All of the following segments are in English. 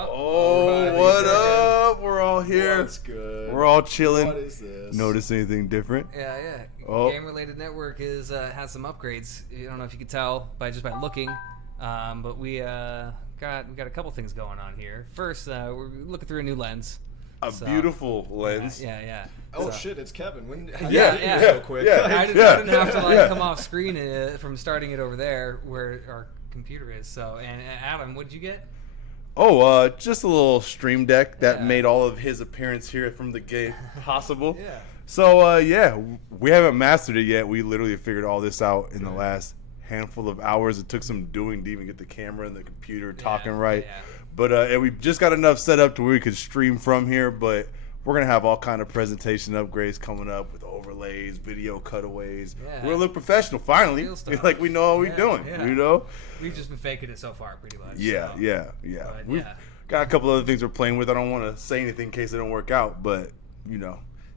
Oh, what up? We're all here. What's good? We're all chilling. What is this? Notice anything different? Yeah. Oh. Game Related Network has some upgrades. I don't know if you could tell by looking, but we got a couple things going on here. First, we're looking through a new lens. A beautiful lens. Yeah. Oh shit! It's Kevin. Yeah. So quick. Yeah. I didn't have to come off screen from starting it over there where our computer is. So, and Adam, what'd you get? Oh, just a little stream deck that made all of his appearance here from the game possible. Yeah. So, we haven't mastered it yet. We literally figured all this out in the last handful of hours. It took some doing to even get the camera and the computer talking right. Yeah. But and we just got enough set up to where we could stream from here. But we're going to have all kind of presentation upgrades coming up with overlays, video cutaways. Yeah. We're going to look professional finally. Real stuff. Like we know what we're doing, you know? We've just been faking it so far pretty much. Yeah. But, We've got a couple other things we're playing with. I don't want to say anything in case it don't work out, but,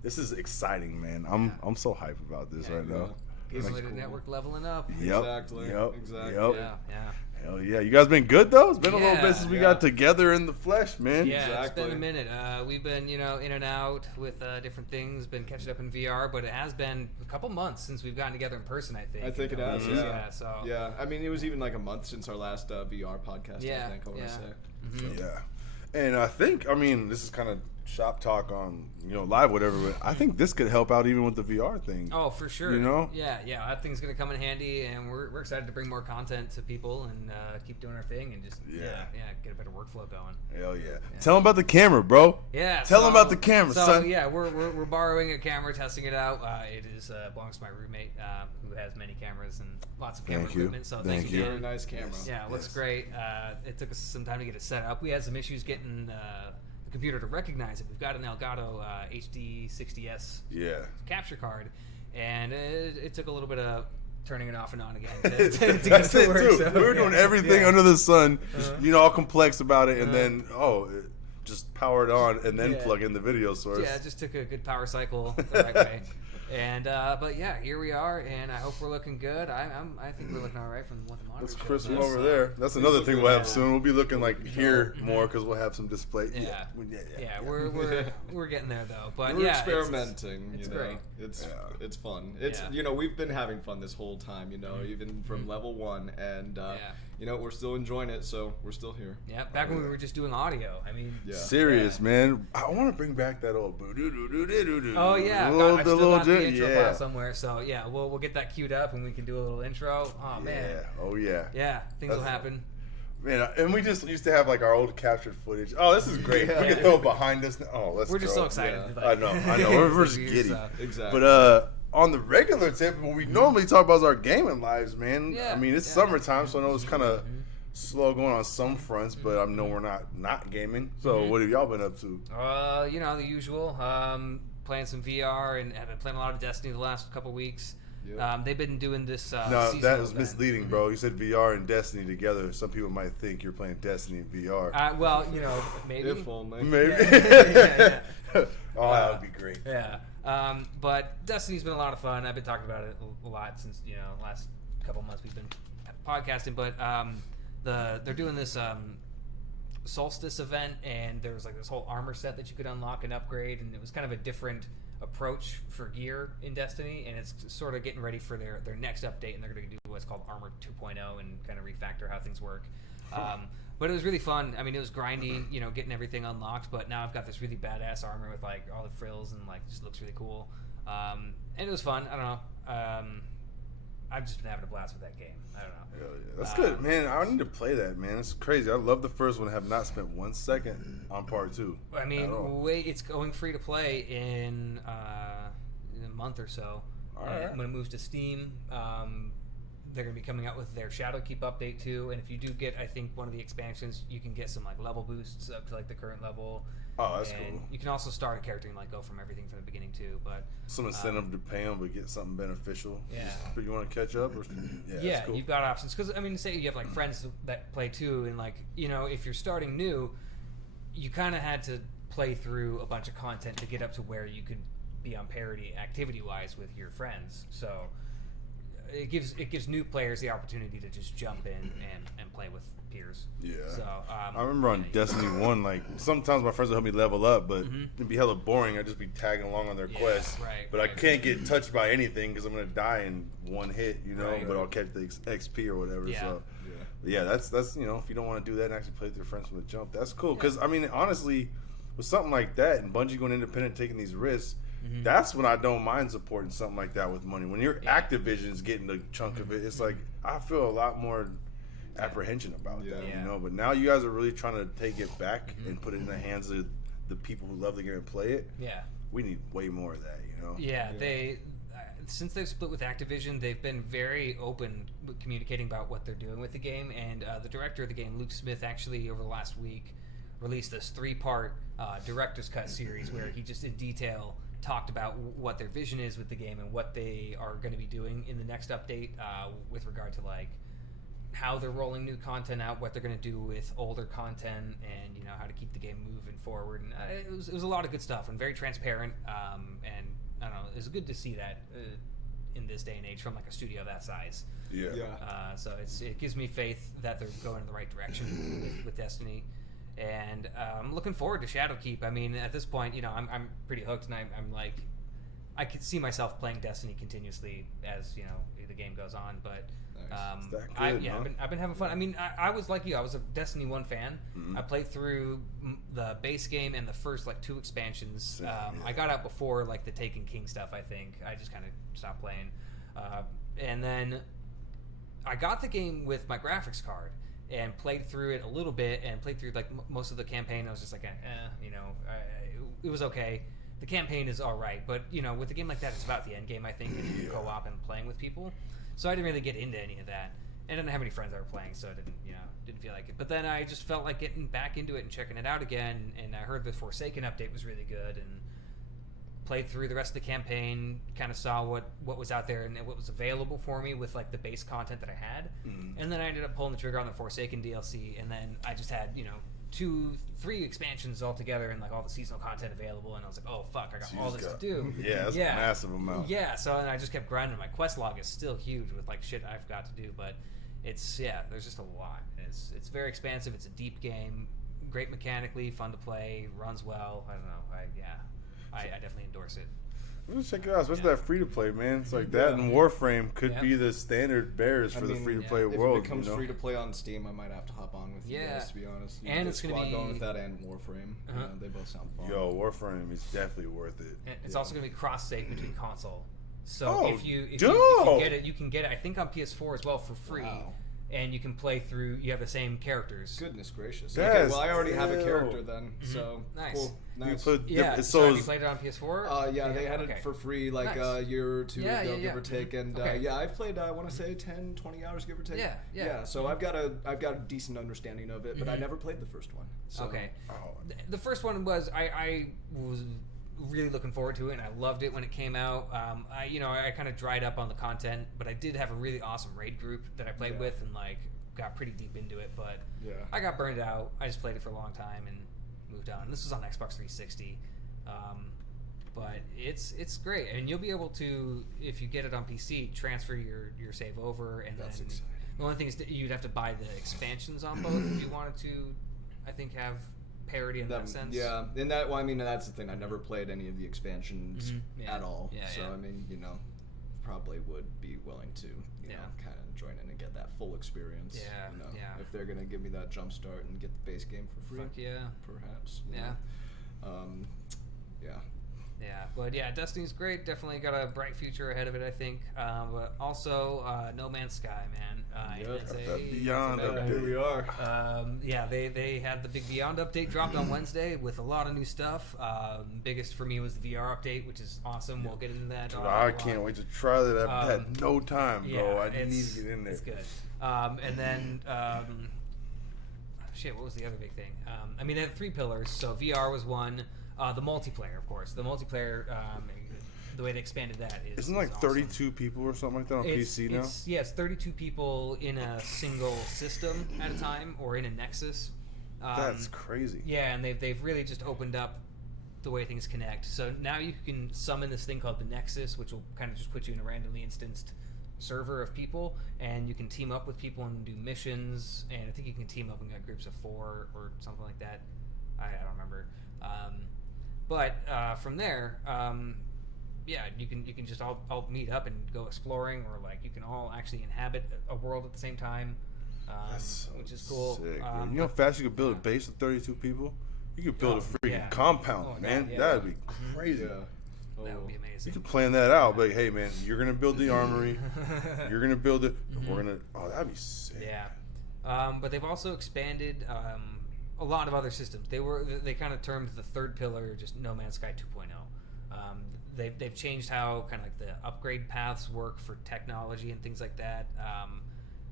this is exciting, man. I'm so hyped about this right now. Game Related Network leveling up. Yep. Exactly. Yep. Yep. Yeah. Hell yeah. You guys been good, though? It's been a little bit since we Yeah. got together in the flesh, man. Yeah, Exactly. It's been a minute. We've been, in and out with different things, been catching up in VR, but it has been a couple months since we've gotten together in person, I think. I think it has. Mhm. Yeah. Yeah. I mean, it was even like a month since our last VR podcast. Yeah. I think I want to say. Mhm. Yeah. And I think, this is kind of shop talk on, live, whatever, but I think this could help out even with the VR thing. Oh, for sure. Yeah, that thing's going to come in handy, and we're excited to bring more content to people and keep doing our thing and just, get a better workflow going. Hell yeah. Tell them about the camera, bro. Yeah. Tell them about the camera, son. Yeah, we're borrowing a camera, testing it out. It belongs to my roommate who has many cameras and lots of camera equipment. So Thank thanks you. again. Very nice camera. Yeah, it looks great. It took us some time to get it set up. We had some issues getting the computer to recognize it. We've got an Elgato HD60S capture card, and it took a little bit of turning it off and on again to get it That's to it, work. too. So, we were doing everything under the sun, all complex about it, and then, just power it on and then plug in the video source. Yeah, it just took a good power cycle the right way. And but here we are, and I hope we're looking good. I think we're looking all right from what the monitor That's shows crisp us. over there. That's another thing we'll have soon. We'll be looking like here more because we'll have some display. Yeah, we're getting there though. But We're experimenting. It's great. It's fun. It's we've been having fun this whole time. Even from level 1, and we're still enjoying it. So we're still here. Yeah, back when we were just doing audio. I mean, serious man. I want to bring back that old boo doo doo doo doo doo. Oh yeah, I still got the intro file somewhere. So we'll get that queued up and we can do a little intro. Oh man. Oh yeah. Yeah, things will happen. Man, and we just used to have like our old captured footage. Oh, this is great. We can throw it behind us now. Oh, let's We're just go. so excited. I know. We're just giddy. Exactly. But on the regular tip, what we normally talk about is our gaming lives, man. Yeah. I mean, it's summertime, so I know it's kind of slow going on some fronts, but I know we're not gaming. So what have y'all been up to? The usual. Playing some VR and have been playing a lot of Destiny the last couple weeks. Yep. They've been doing this. No, that was misleading, bro. You said VR and Destiny together. Some people might think you're playing Destiny in VR. Maybe. If only. Maybe. Yeah. Oh, that would be great. Yeah. But Destiny's been a lot of fun. I've been talking about it a lot since last couple months we've been podcasting. But they're doing this Solstice event, and there was like this whole armor set that you could unlock and upgrade, and it was kind of a different approach for gear in Destiny, and it's sort of getting ready for their next update, and they're going to do what's called Armor 2.0 and kind of refactor how things work. But it was really fun. I mean, it was grindy, getting everything unlocked, but now I've got this really badass armor with like all the frills and like just looks really cool. And it was fun. I don't know. I've just been having a blast with that game. I don't know. Hell yeah. That's good, man. I need to play that, man. It's crazy. I love the first one. I have not spent 1 second on part 2. I mean, it's going free to play in a month or so. All right. When it moves to Steam, they're going to be coming out with their Shadowkeep update too. And if you do get, I think, one of the expansions, you can get some like level boosts up to like the current level. Oh, that's and cool. You can also start a character and like go from everything from the beginning too. But some incentive to pay them, but get something beneficial. Yeah. But you want to catch up? Or, yeah, cool. You've got options. Because I mean, say you have like friends that play too, and like if you're starting new, you kind of had to play through a bunch of content to get up to where you could be on parity activity wise with your friends. So it gives new players the opportunity to just jump in and play with peers. Yeah. So I remember on Destiny 1, like sometimes my friends would help me level up, but it'd be hella boring. I'd just be tagging along on their quests. Right, but I can't get touched by anything because I'm gonna die in one hit, you know. But I'll catch the XP or whatever. Yeah. So yeah, that's if you don't want to do that and actually play with your friends from the jump, that's cool. Because I mean, honestly, with something like that and Bungie going independent, taking these risks. That's when I don't mind supporting something like that with money. When your Activision's getting a chunk of it, it's like I feel a lot more apprehension about that, you know. But now you guys are really trying to take it back and put it in the hands of the people who love the game and play it. Yeah, we need way more of that, you know. Yeah, they since they've split with Activision, they've been very open with communicating about what they're doing with the game. And the director of the game, Luke Smith, actually over the last week released this 3-part director's cut series where he just in detail talked about what their vision is with the game and what they are going to be doing in the next update with regard to like how they're rolling new content out, what they're going to do with older content, and you know how to keep the game moving forward. And it was a lot of good stuff and very transparent. And I don't know, it was good to see that in this day and age from like a studio that size. So it gives me faith that they're going in the right direction with Destiny. And I'm looking forward to Shadowkeep. I mean, at this point, you know, I'm pretty hooked, and I'm like, I could see myself playing Destiny continuously as you know the game goes on. But I've been having fun. I mean, I was like you. I was a Destiny 1 fan. I played through the base game and the first like 2 expansions. I got out before like the Taken King stuff. I think I just kind of stopped playing, and then I got the game with my graphics card. And played through it a little bit, and played through like most of the campaign. I was just like, you know, it was okay. The campaign is all right, but you know, with a game like that, it's about the end game, I think, and co-op and playing with people. So I didn't really get into any of that, and I didn't have any friends that were playing, so I didn't feel like it. But then I just felt like getting back into it and checking it out again. And I heard the Forsaken update was really good, and played through the rest of the campaign, kind of saw what was out there and what was available for me with like the base content that I had. And then I ended up pulling the trigger on the Forsaken DLC, and then I just had, you know, 3 expansions all together and like all the seasonal content available, and I was like, oh fuck, I got all this to do. Yeah, that's a massive amount. Yeah, so and I just kept grinding. My quest log is still huge with like shit I've got to do, but it's there's just a lot. It's very expansive. It's a deep game, great mechanically, fun to play, runs well. I don't know. I definitely endorse it. Let's check it out, especially that free to play, man. It's like that and Warframe could be the standard bearers for the free to play world. If it becomes free to play on Steam, I might have to hop on with you guys, to be honest. And it's going to be going with that and Warframe. They both sound fun. Yo, Warframe is definitely worth it. And it's also going to be cross-save between console. So if you get it, you can get it. I think on PS4 as well for free. Wow. And you can play through. You have the same characters. Goodness gracious! Okay, well, I already have a character then, so nice. Cool. Nice. So have you played it on PS4? They had it for free like a year or 2 ago, give or take. And I've played. I want to say 10, 20 hours, give or take. Yeah. So I've got a decent understanding of it, but I never played the first one. So. Okay. The first one was I was really looking forward to it, and I loved it when it came out. I kind of dried up on the content, but I did have a really awesome raid group that I played with, and like got pretty deep into it. But I got burned out. I just played it for a long time and moved on. This was on Xbox 360, but it's great, and you'll be able to, if you get it on PC, transfer your save over, and that's then exciting. The only thing is that you'd have to buy the expansions on both if you wanted to. I think have parity in that sense. Yeah, and that's the thing. I never played any of the expansions at all. So I mean, probably would be willing to, kind of join in and get that full experience. If they're gonna give me that jump start and get the base game for free. Fuck yeah. Perhaps. Yeah, but Destiny's great. Definitely got a bright future ahead of it, I think. But also, No Man's Sky, man. Beyond update. Here we are. They had the big Beyond update dropped on Wednesday with a lot of new stuff. Biggest for me was the VR update, which is awesome. We'll get into that. Dude, I can't wait to try that. I've had no time, bro. I need to get in there. It's good. And then... what was the other big thing? They had 3 pillars. So VR was one. The multiplayer, of course. The multiplayer, the way they expanded that is... Isn't it like 32 people or something like that on PC now? It's 32 people in a single system at a time, or in a Nexus. That's crazy. Yeah, and they've really just opened up the way things connect. So now you can summon this thing called the Nexus, which will kind of just put you in a randomly instanced server of people, and you can team up with people and do missions, and I think you can team up and get groups of 4 or something like that. I don't remember. But from there, you can just all meet up and go exploring, or like you can all actually inhabit a world at the same time, which is cool. Sick, you know how fast you could build a base of 32 people? You could build a freaking compound, man. That'd be crazy. That would be amazing. You could plan that out, but hey, man, you're gonna build the armory. You're gonna build it. We're gonna. Oh, that'd be sick. Yeah, but they've also expanded a lot of other systems. They kind of termed the third pillar just No Man's Sky 2.0. They've changed how kind of like the upgrade paths work for technology and things like that,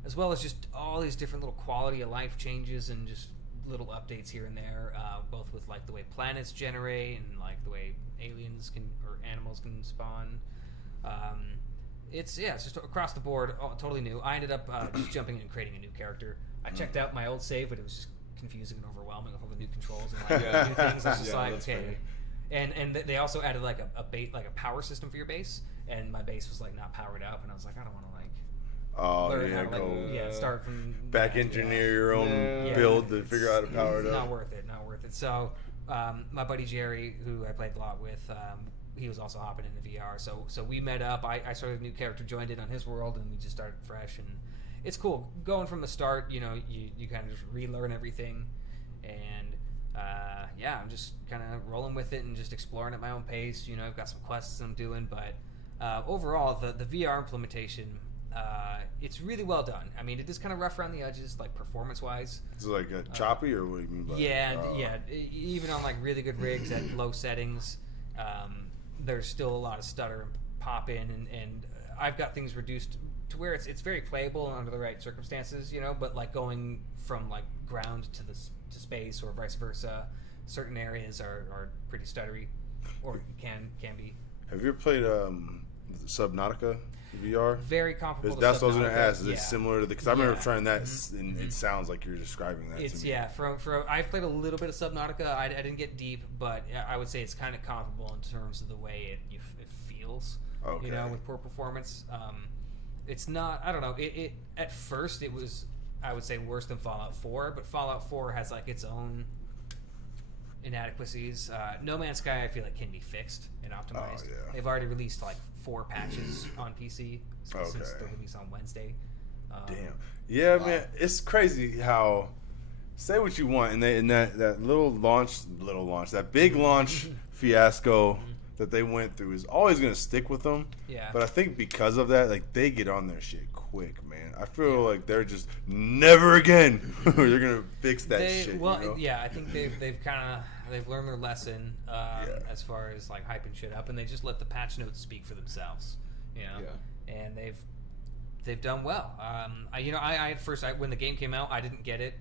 as well as just all these different little quality of life changes and just little updates here and there, both with like the way planets generate and like the way aliens can or animals can spawn. It's just across the board, totally new. I ended up just jumping in and creating a new character. I checked out my old save, but it was just confusing and overwhelming with all the new controls and like new things. I was just like, okay. And they also added like a power system for your base, and my base was like not powered up, and I was like, I don't want to start from back engineer your own build to figure out how to power it up. Not worth it. So my buddy Jerry, who I played a lot with, he was also hopping into VR. So we met up. I started a new character, joined in on his world, and we just started fresh. And it's cool going from the start. You know, you kind of just relearn everything, and I'm just kind of rolling with it and just exploring at my own pace. You know, I've got some quests that I'm doing, but overall, the VR implementation. It's really well done. I mean, it is kind of rough around the edges, like performance-wise. Is it like a choppy, or what do you mean by that? Even on like really good rigs at low settings, there's still a lot of stutter and pop in, and I've got things reduced to where it's very playable under the right circumstances, you know. But like going from like ground to space or vice versa, certain areas are pretty stuttery, or can be. Have you ever played Subnautica? VR? Very comparable to That's what I was going to Subnautica. ask. Is it similar to because I remember trying that, and it sounds like you're describing that to me. From I've played a little bit of Subnautica. I didn't get deep, but I would say it's kind of comparable in terms of the way it feels. Okay. You know, with poor performance. It's not. I don't know. It at first it was, I would say, worse than Fallout 4, but Fallout 4 has like its own inadequacies. No Man's Sky, I feel like, can be fixed and optimized. They've already released like 4 patches on PC since the release on Wednesday. Damn. Yeah, man, it's crazy how, say what you want, and that big launch fiasco that they went through is always going to stick with them. Yeah. But I think because of that, like, they get on their shit quick, man. I feel like they're just never again. They're going to fix that shit. Well, you know? I think they've learned their lesson as far as like hyping shit up, and they just let the patch notes speak for themselves, you know. Yeah. And they've done well. I at first when the game came out, I didn't get it,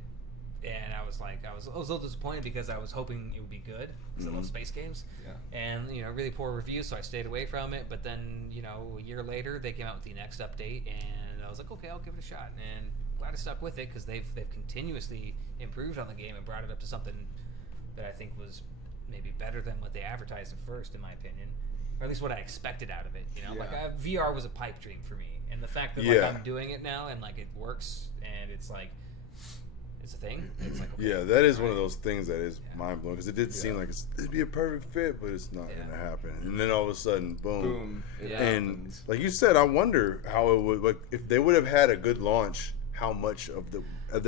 and I was a little disappointed because I was hoping it would be good because I love space games. Yeah. And really poor reviews, so I stayed away from it. But then a year later, they came out with the next update, and I was like, okay, I'll give it a shot. And glad I stuck with it because they've continuously improved on the game and brought it up to something that I think was maybe better than what they advertised at first, in my opinion, or at least what I expected out of it. Like VR was a pipe dream for me, and the fact that like I'm doing it now and like it works and it's like it's a thing. It's like okay, that is one of those things that is mind blowing because it did seem like it'd be a perfect fit, but it's not gonna happen. And then all of a sudden, boom, and happens. Like you said, I wonder how it would like if they would have had a good launch. How much of the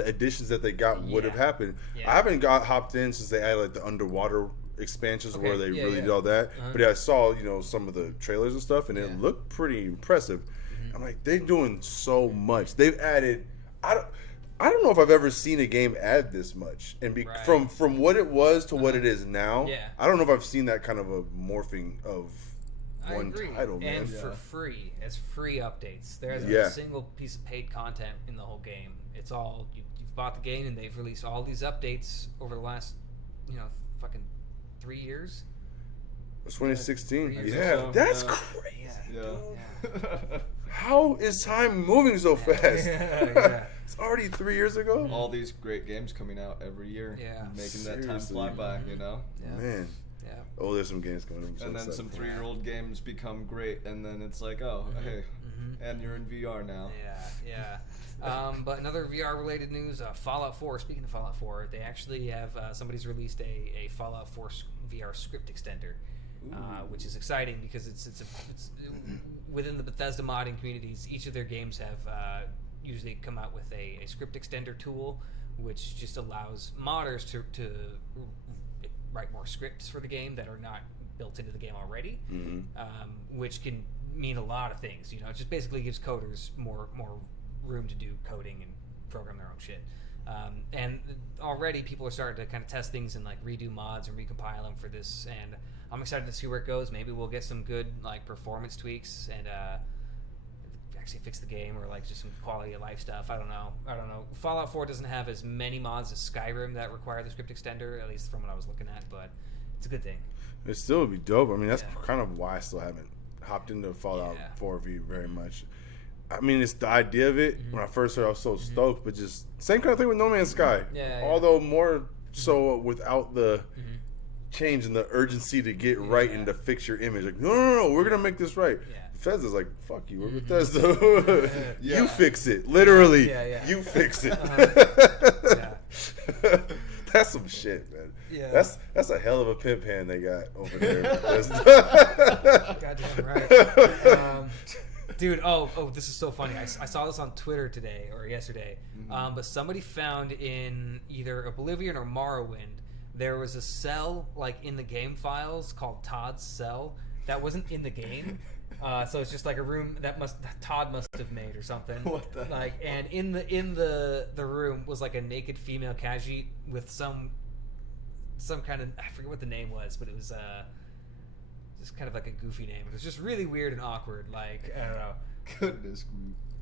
additions that they got would have happened. I haven't hopped in since they added like the underwater expansions where they really did all that. But I saw some of the trailers and stuff, and it looked pretty impressive. I'm like, they're doing so much. They've added. I don't know if I've ever seen a game add this much, and from what it was to what it is now. I don't know if I've seen that kind of a morphing of. One title, man. And for free, as free updates. There hasn't been a single piece of paid content in the whole game. It's all you've bought the game, and they've released all these updates over the last, fucking 3 years. It's 2016. That's crazy. How is time moving so fast? It's already 3 years ago. All these great games coming out every year, making that time fly by. Man. Oh, there's some games coming up. And then some 3-year-old games become great, and then it's like, oh, hey, and you're in VR now. Yeah. But another VR-related news, Fallout 4. Speaking of Fallout 4, they actually have somebody's released a Fallout 4 VR script extender, which is exciting because it's within the Bethesda modding communities. Each of their games have usually come out with a script extender tool, which just allows modders to write more scripts for the game that are not built into the game already, which can mean a lot of things. You know, it just basically gives coders more room to do coding and program their own shit. And already people are starting to kind of test things and like redo mods and recompile them for this. And I'm excited to see where it goes. Maybe we'll get some good like performance tweaks and actually fix the game, or like just some quality of life stuff. I don't know. Fallout 4 doesn't have as many mods as Skyrim that require the script extender, at least from what I was looking at, but it's a good thing. It still would be dope. I mean, that's kind of why I still haven't hopped into Fallout 4V very much. I mean, it's the idea of it. When I first heard it, I was so stoked, but just same kind of thing with No Man's Sky. Although more so without the change in the urgency to get right and to fix your image. Like, no, we're going to make this right. Bethesda's like, fuck you, we're Bethesda. You fix it. Literally, you fix it. That's some shit, man. That's a hell of a pimp hand they got over there. Goddamn right. Dude, this is so funny. I saw this on Twitter today or yesterday, but somebody found in either Oblivion or Morrowind, there was a cell like in the game files called Todd's cell that wasn't in the game. So it's just like a room that Todd must have made or something. What the like, and in the room was like a naked female Khajiit with some kind of, I forget what the name was, but it was just kind of like a goofy name. It was just really weird and awkward. Like, I don't know. Goodness.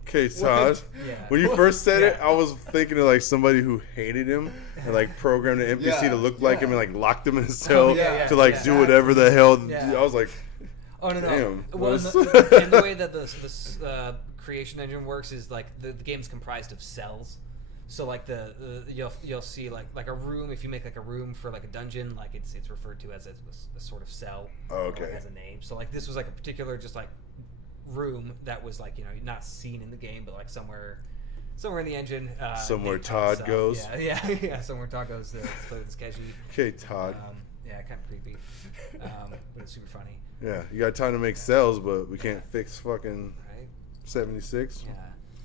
Okay, Todd. When you first said it, I was thinking of like somebody who hated him and like programmed an NPC to look like him and like locked him in a cell to like do whatever the hell. I was like, oh no! Damn. Well, and the way that this creation engine works is like the game's comprised of cells. So like you'll see like a room. If you make like a room for like a dungeon, like it's referred to as a sort of cell. Oh, okay. Or it has a name. So like this was like a particular just like room that was like, you know, not seen in the game, but like somewhere in the engine. Somewhere Todd goes. Yeah. Somewhere Todd goes to play with his Khajiit. Okay, Todd. Kind of creepy, but it's super funny. Yeah, you got time to make cells, but we can't fix fucking 76.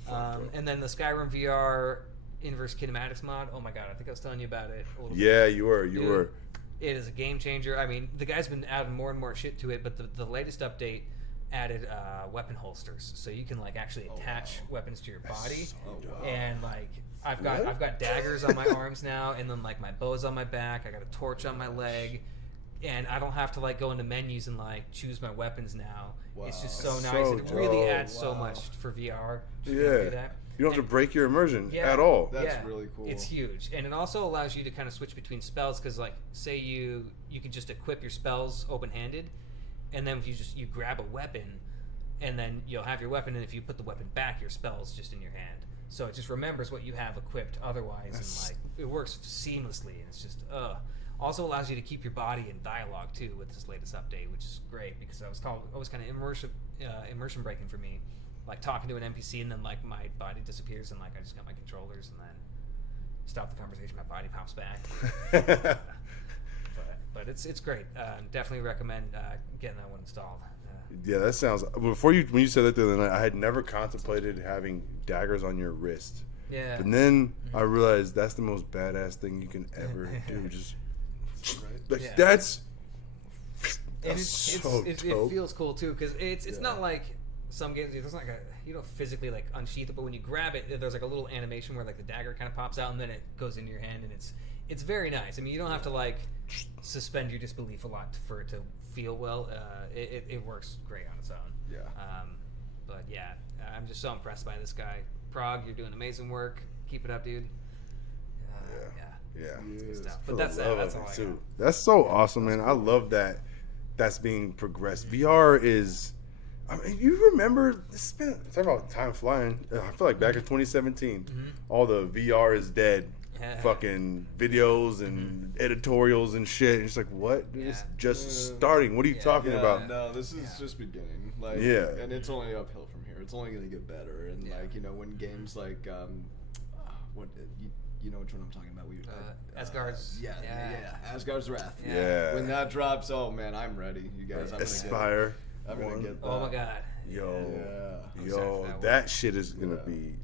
Yeah. And then the Skyrim VR inverse kinematics mod. Oh my god, I think I was telling you about it. You were. It is a game changer. I mean, the guy's been adding more and more shit to it, but the latest update added weapon holsters, so you can like actually attach weapons to your body. And like I've got daggers on my arms now, and then like my bow's on my back. I got a torch on my leg. And I don't have to like go into menus and like choose my weapons now. Wow. It's just so nice. So it really adds so much for VR. You don't have to break your immersion at all. That's really cool. It's huge. And it also allows you to kind of switch between spells, because like say you can just equip your spells open-handed, and then if you grab a weapon, and then you'll have your weapon, and if you put the weapon back, your spell's just in your hand. So it just remembers what you have equipped otherwise, and like it works seamlessly, and it's just Also allows you to keep your body in dialogue too with this latest update, which is great, because it was kind of immersion breaking for me, like talking to an NPC and then like my body disappears and like I just got my controllers and then stop the conversation, my body pops back. but it's great. Definitely recommend getting that one installed. Yeah, that sounds. When you said that the other night, I had never contemplated having daggers on your wrist. Yeah. But then I realized that's the most badass thing you can ever do. Just. Like that's so dope. It feels cool too, because it's not like some games. There's like you don't physically like unsheath it, but when you grab it, there's like a little animation where like the dagger kind of pops out and then it goes into your hand, and it's very nice. I mean, you don't have to like suspend your disbelief a lot for it to feel well. It works great on its own. Yeah. But yeah, I'm just so impressed by this guy. Prague, you're doing amazing work. Keep it up, dude. Yeah. Stuff. But that's all I got. That's so awesome, man. I love that that's being progressed. VR is, I mean, you remember, talk about time flying. I feel like back in 2017, all the VR is dead fucking videos and editorials and shit. And it's like, what? It's just starting. What are you talking about? No, this is just beginning. And it's only uphill from here. It's only gonna get better. And like, you know, when games like what you know which one I'm talking about? Asgard's. Yeah, Asgard's Wrath. Yeah. When that drops, oh man, I'm ready. You guys, I'm gonna get that. Oh my god. Yo, that shit is gonna be.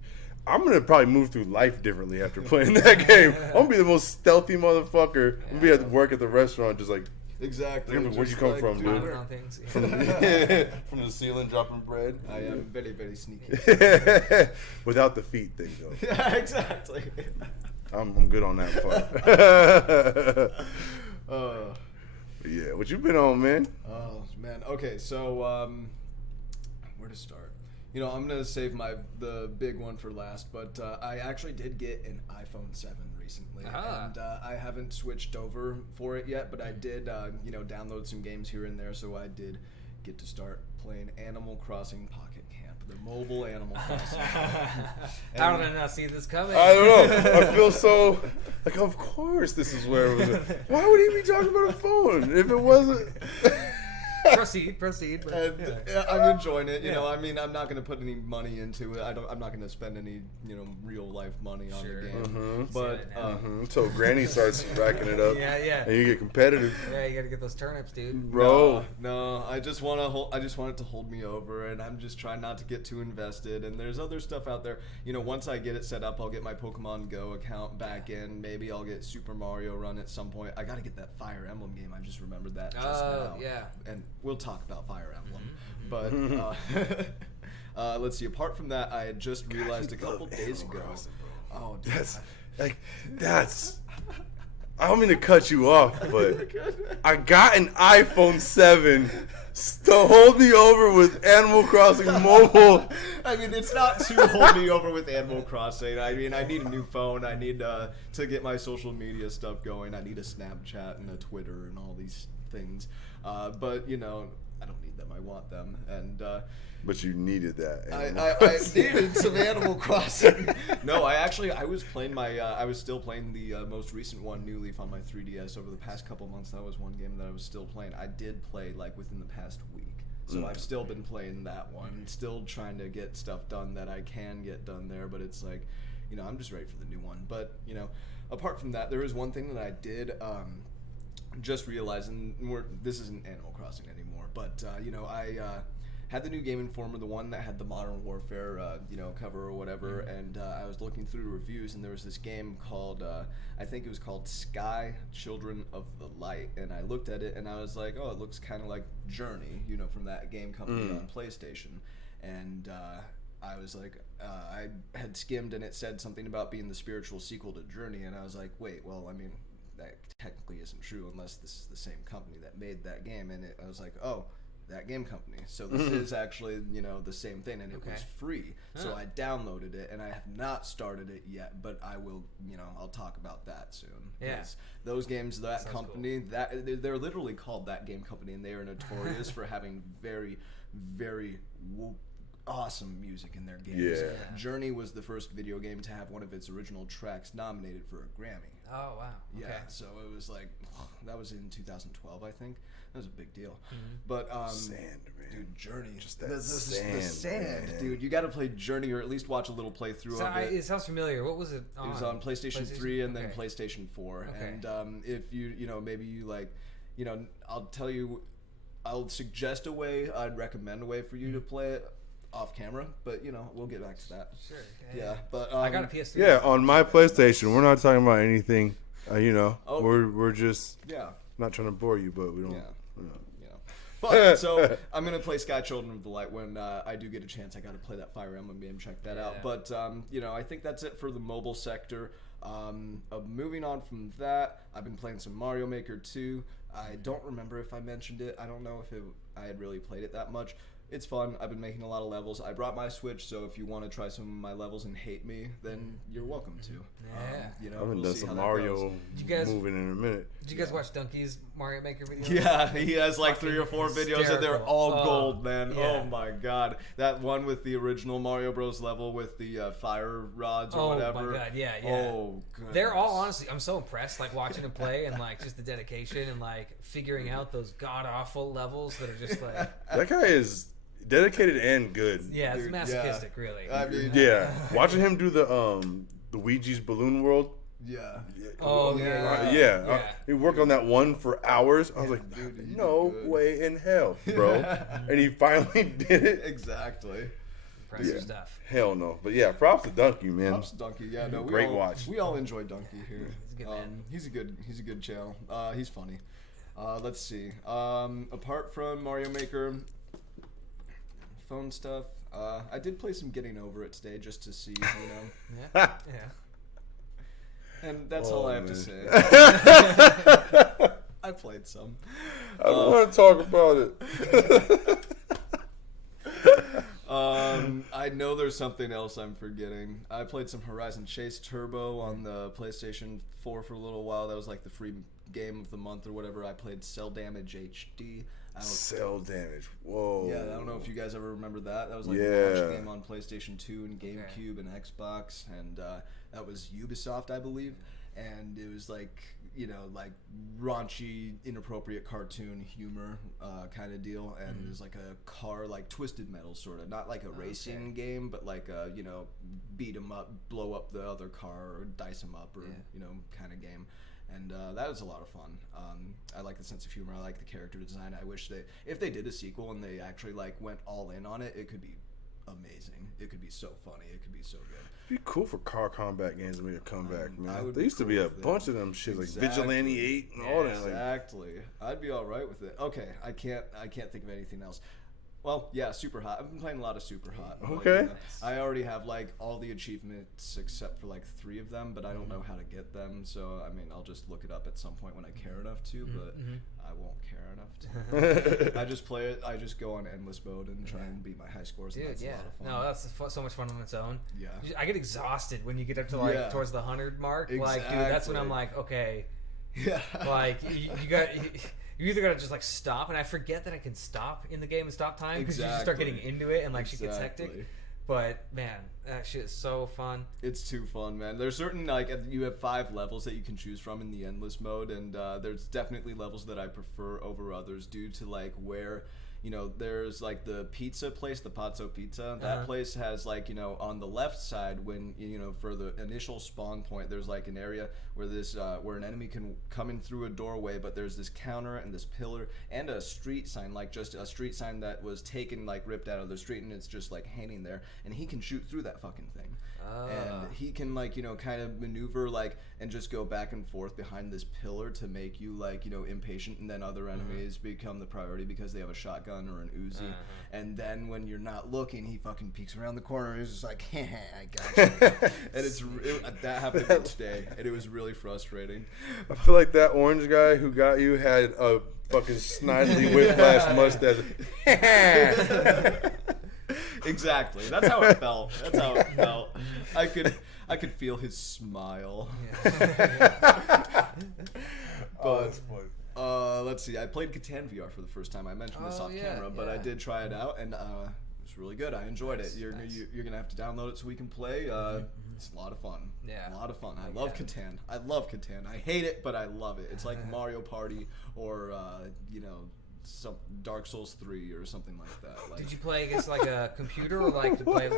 I'm gonna probably move through life differently after playing that game. I'm gonna be the most stealthy motherfucker. I'm gonna be at work at the restaurant, just like. Exactly. Where'd you come from, dude? From the ceiling, dropping bread. I am very, very sneaky. Without the feet thing, though. Yeah, exactly. I'm good on that part. Yeah, what you been on, man? Oh man. Okay, so where to start? You know, I'm gonna save the big one for last, but I actually did get an iPhone 7 recently, and I haven't switched over for it yet, but I did, you know, download some games here and there, so I did get to start playing Animal Crossing Pocket Camp, the mobile Animal Crossing. How did I not see this coming? I don't know. I feel so like, of course, this is where it was. Why would he be talking about a phone if it wasn't? Proceed. But, and I'm enjoying it. You know, I mean, I'm not going to put any money into it. I'm not going to spend any, you know, real life money on the game. But so Granny starts racking it up. Yeah. And you get competitive. Yeah, you got to get those turnips, dude. Bro. No, I just want it to hold me over, and I'm just trying not to get too invested. And there's other stuff out there. You know, once I get it set up, I'll get my Pokemon Go account back in. Maybe I'll get Super Mario Run at some point. I got to get that Fire Emblem game. I just remembered that just now. Yeah. And we'll talk about Fire Emblem. But let's see. Apart from that, I had just realized a couple days ago. Oh, dude. That's. I don't mean to cut you off, but I got an iPhone 7 to hold me over with Animal Crossing Mobile. I mean, it's not to hold me over with Animal Crossing. I mean, I need a new phone. I need to get my social media stuff going. I need a Snapchat and a Twitter and all these things. But, you know, I don't need them. I want them. And but you needed that. I needed some Animal Crossing. No, I was playing I was still playing the most recent one, New Leaf, on my 3DS over the past couple months. That was one game that I was still playing. I did play like within the past week. So I've still been playing that one. Still trying to get stuff done that I can get done there. But it's like, you know, I'm just ready for the new one. But, you know, apart from that, there was one thing that I did just realize, and this isn't Animal Crossing anymore, but, you know, I had the new Game Informer, the one that had the Modern Warfare, you know, cover or whatever, and I was looking through reviews, and there was this game called, I think it was called Sky Children of the Light, and I looked at it, and I was like, oh, it looks kind of like Journey, you know, from that game company on PlayStation, and I was like, I had skimmed, and it said something about being the spiritual sequel to Journey, and I was like, wait, well, I mean, that technically isn't true unless this is the same company that made that game, and I was like, oh, that game company. So this is actually, you know, the same thing, and it was free. So I downloaded it, and I have not started it yet, but I will, you know, I'll talk about that soon. Yeah. Those games, that sounds company, cool. They're literally called That Game Company, and they are notorious for having very, very awesome music in their games. Yeah. Journey was the first video game to have one of its original tracks nominated for a Grammy. Oh, wow. Okay. Yeah, so it was like, that was in 2012, I think. That was a big deal. But sand, man. Dude, Journey, just that the sand, man. dude. You got to play Journey, or at least watch a little playthrough of it. It sounds familiar. What was it on? It was on PlayStation 3 and then PlayStation 4. Okay. And if you know, maybe you like, you know, I'll suggest a way. I'd recommend a way for you to play it off camera, but you know, we'll get back to that. Sure. Yeah, but I got a PS3. Yeah, on my PlayStation, we're not talking about anything. You know, we're just not trying to bore you, but we don't. Yeah. But so I'm gonna play Sky Children of the Light when I do get a chance. I gotta play that Fire Emblem game, check that out. But you know, I think that's it for the mobile sector. Moving on from that, I've been playing some Mario Maker 2. I don't remember if I mentioned it. I don't know if I had really played it that much. It's fun. I've been making a lot of levels. I brought my Switch, so if you want to try some of my levels and hate me, then you're welcome to. Yeah. You know, I haven't we'll done some Mario moving in a minute. Did you guys watch Donkey's Mario Maker videos? Yeah, he has like 3 or 4 videos, and they're all gold, man. Yeah. Oh my god. That one with the original Mario Bros. Level with the fire rods or whatever. Oh my god, yeah. Oh, goodness. They're all, honestly, I'm so impressed, like, watching him play and, like, just the dedication and, like, figuring out those god-awful levels that are just, like... That guy is... dedicated and good. Yeah, it's masochistic, really. I mean, watching him do the Ouija's Balloon World. Yeah. Oh, yeah. He worked on that one for hours. I was like, dude, no way in hell, bro. And he finally did it. Exactly. Impressive stuff. Hell no. But yeah, props to Donkey, man. Props to Donkey. Yeah, no, great watch. We all enjoy Donkey here. He's a good man. He's a good channel. He's funny. Let's see. Apart from Mario Maker, phone stuff. I did play some Getting Over It today just to see, Yeah. And that's all I have to say. I played some. I don't want to talk about it. I know there's something else I'm forgetting. I played some Horizon Chase Turbo on the PlayStation 4 for a little while. That was like the free game of the month or whatever. I played Cell Damage HD. Cell Damage. Whoa. Yeah, I don't know if you guys ever remember that. That was like a launch game on PlayStation 2 and GameCube and Xbox, and that was Ubisoft, I believe. And it was like, like raunchy, inappropriate cartoon humor kind of deal. And it was like a car, like Twisted Metal sort of. Not like a racing game, but like a, beat 'em up, blow up the other car, or dice 'em up, or, kind of game. And that was a lot of fun. I like the sense of humor. I like the character design. I wish if they did a sequel and they actually like went all in on it, it could be amazing. It could be so funny. It could be so good. It'd be cool for car combat games to make a comeback, man. There used to be a bunch of them shit like Vigilante 8 and all that. Exactly. I'd be all right with it. Okay, I can't think of anything else. Well, yeah, Super Hot. I've been playing a lot of Super Hot. Okay. I already have like all the achievements except for like 3 of them, but I don't know how to get them. So I mean, I'll just look it up at some point when I care enough to, but I won't care enough to. I just play it. I just go on endless mode and try and beat my high scores. Dude, and that's a lot of fun. No, that's so much fun on its own. Yeah. I get exhausted when you get up to like towards the 100 mark. Exactly. Like, dude, that's when I'm like, okay. Yeah. Like you either gotta just like stop, and I forget that I can stop in the game and stop time because you just start getting into it and like shit gets hectic. But man, that shit is so fun. It's too fun, man. There's certain like you have 5 levels that you can choose from in the endless mode, and there's definitely levels that I prefer over others due to like where. There's like the pizza place, the Pazzo Pizza. That place has like, on the left side when, for the initial spawn point, there's like an area where where an enemy can come in through a doorway, but there's this counter and this pillar and a street sign, like just a street sign that was taken, like ripped out of the street, and it's just like hanging there, and he can shoot through that fucking thing. And he can like, kind of maneuver like and just go back and forth behind this pillar to make you like, impatient, and then other enemies become the priority because they have a shotgun or an Uzi. And then when you're not looking, he fucking peeks around the corner and he's just like, I got you. And that happened to me today, and it was really frustrating. I feel like that orange guy who got you had a fucking snidely whiplash mustache. Exactly. That's how it felt. I could feel his smile. But let's see. I played Catan VR for the first time. I mentioned this off camera, but I did try it out, and it was really good. I enjoyed it. You're gonna have to download it so we can play. It's a lot of fun. Yeah, a lot of fun. I love Catan. I hate it, but I love it. It's like Mario Party or some Dark Souls 3 or something like that. Did you play against like a computer or like to play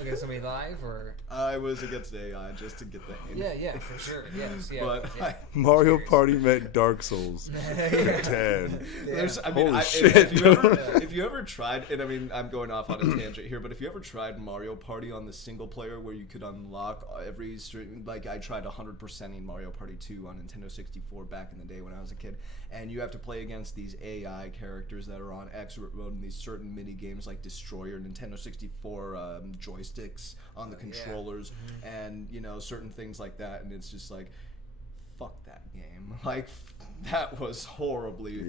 against somebody live or? I was against AI just to get the hint. Yeah, for sure. Yes, But Mario Party meant Dark Souls. 10. If you ever tried, and I mean I'm going off on a tangent here, but if you ever tried Mario Party on the single player where you could unlock every stream, like I tried 100%ing Mario Party 2 on Nintendo 64 back in the day when I was a kid, and you have to play against these AI characters that are on expert mode in these certain mini games like Destroyer, Nintendo 64 joysticks on the controllers, and certain things like that, and it's just like, fuck that game. Like, that was horribly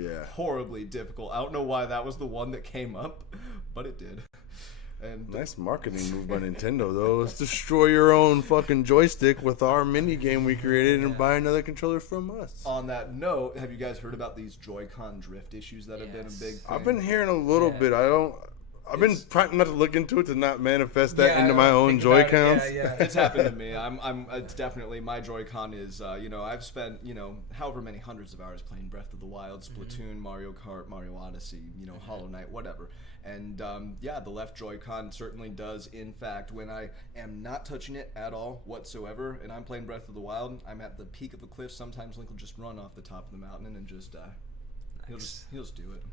difficult. I don't know why that was the one that came up, but it did. And nice marketing move by Nintendo, though. Let's destroy your own fucking joystick with our mini game we created and buy another controller from us. On that note, have you guys heard about these Joy-Con drift issues that have been a big thing? I've been hearing a little bit. I've been trying not to look into it to not manifest that into my own Joy-Cons. It's happened to me. It's definitely, my Joy-Con is, I've spent, however many hundreds of hours playing Breath of the Wild, Splatoon, Mario Kart, Mario Odyssey, Hollow Knight, whatever. And, the left Joy-Con certainly does, in fact, when I am not touching it at all whatsoever, and I'm playing Breath of the Wild, I'm at the peak of the cliff. Sometimes Link will just run off the top of the mountain and just, he'll just do it,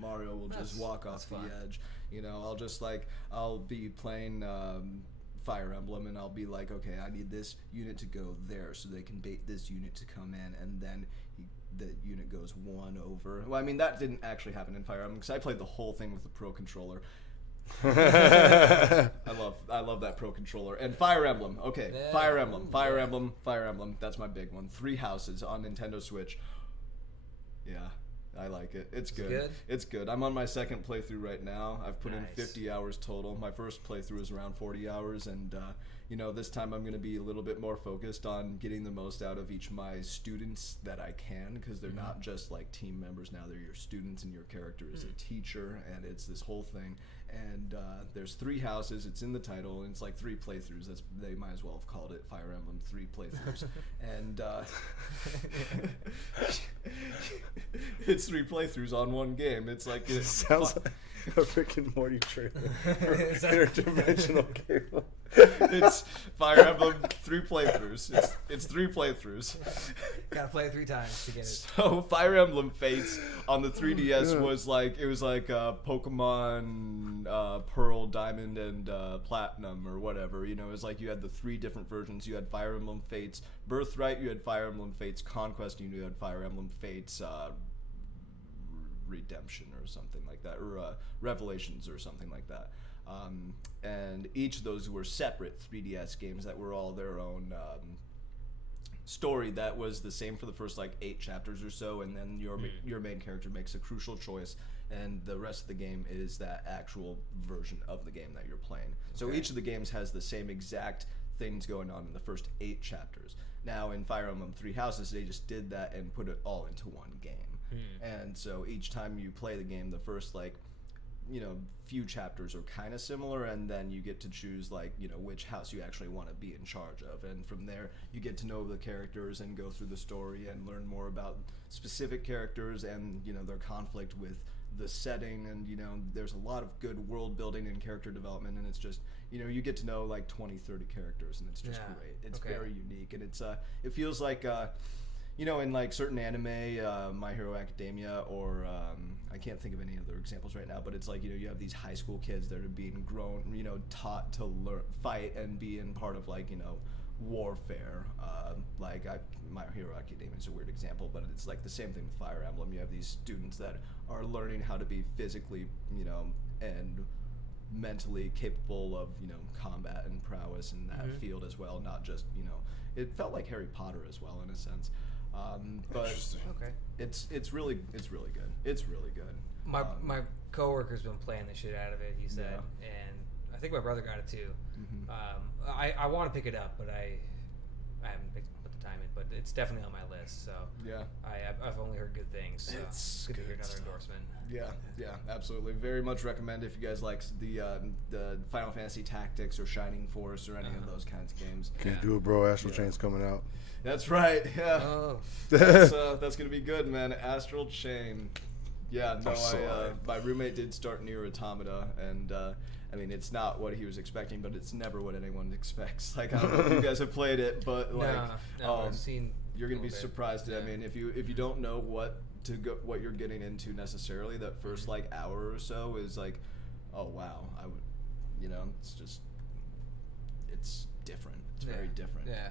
Mario will just walk off the edge. I'll be playing Fire Emblem, and I'll be like, okay, I need this unit to go there so they can bait this unit to come in, and then the unit goes one over. Well, I mean, that didn't actually happen in Fire Emblem, because I played the whole thing with the Pro Controller. I love that Pro Controller. And Fire Emblem, okay, Fire Emblem, that's my big one. 3 Houses on Nintendo Switch. Yeah. I like it. It's good. It's good. I'm on my second playthrough right now. I've put in 50 hours total. My first playthrough was around 40 hours, and this time I'm going to be a little bit more focused on getting the most out of each of my students that I can, because they're not just like team members now. They're your students, and your character is a teacher, and it's this whole thing. And there's 3 houses. It's in the title, and it's like 3 playthroughs. They might as well have called it Fire Emblem 3 playthroughs. And it's 3 playthroughs on one game. It's like it sounds like a Rick and Morty trailer for interdimensional cable. It's Fire Emblem 3 playthroughs. It's 3 playthroughs. Gotta play it 3 times to get it. So Fire Emblem Fates on the 3DS was like Pokemon Pearl, Diamond, and Platinum, or whatever. It was like you had the 3 different versions. You had Fire Emblem Fates Birthright, you had Fire Emblem Fates Conquest, and you had Fire Emblem Fates Redemption or something like that, or Revelations or something like that. And each of those were separate 3DS games that were all their own story that was the same for the first 8 chapters or so, and then your main character makes a crucial choice, and the rest of the game is that actual version of the game that you're playing. So each of the games has the same exact things going on in the first 8 chapters. Now in Fire Emblem 3 Houses, they just did that and put it all into one game. And so each time you play the game, the first few chapters are kind of similar, and then you get to choose which house you actually want to be in charge of, and from there you get to know the characters and go through the story and learn more about specific characters and their conflict with the setting, and there's a lot of good world building and character development, and it's just you get to know 20-30 characters, and it's just great. It's very unique, and it's it feels like in certain anime, My Hero Academia, or I can't think of any other examples right now, but it's you have these high school kids that are being grown, taught to fight and be in part of warfare. My Hero Academia is a weird example, but it's the same thing with Fire Emblem. You have these students that are learning how to be physically, and mentally capable of, combat and prowess in that field as well. Not just, it felt like Harry Potter as well in a sense. But it's really good. It's really good. My coworker's been playing the shit out of it, he said, and I think my brother got it too. I want to pick it up, but I haven't put the time in. But it's definitely on my list. So I've only heard good things. So it's good to hear another endorsement. Yeah, absolutely. Very much recommend if you guys like the Final Fantasy Tactics or Shining Force or any of those kinds of games. Can't do it, bro. Astral Chain's coming out. That's right. Yeah. Oh. That's gonna be good, man. Astral Chain. Yeah. No, my roommate did start Nier Automata, and I mean, it's not what he was expecting, but it's never what anyone expects. I don't know if you guys have played it, but I've seen. You're gonna be surprised. I mean, if you don't know what you're getting into necessarily, that first hour or so is oh wow, I would, it's different. It's very different. Yeah.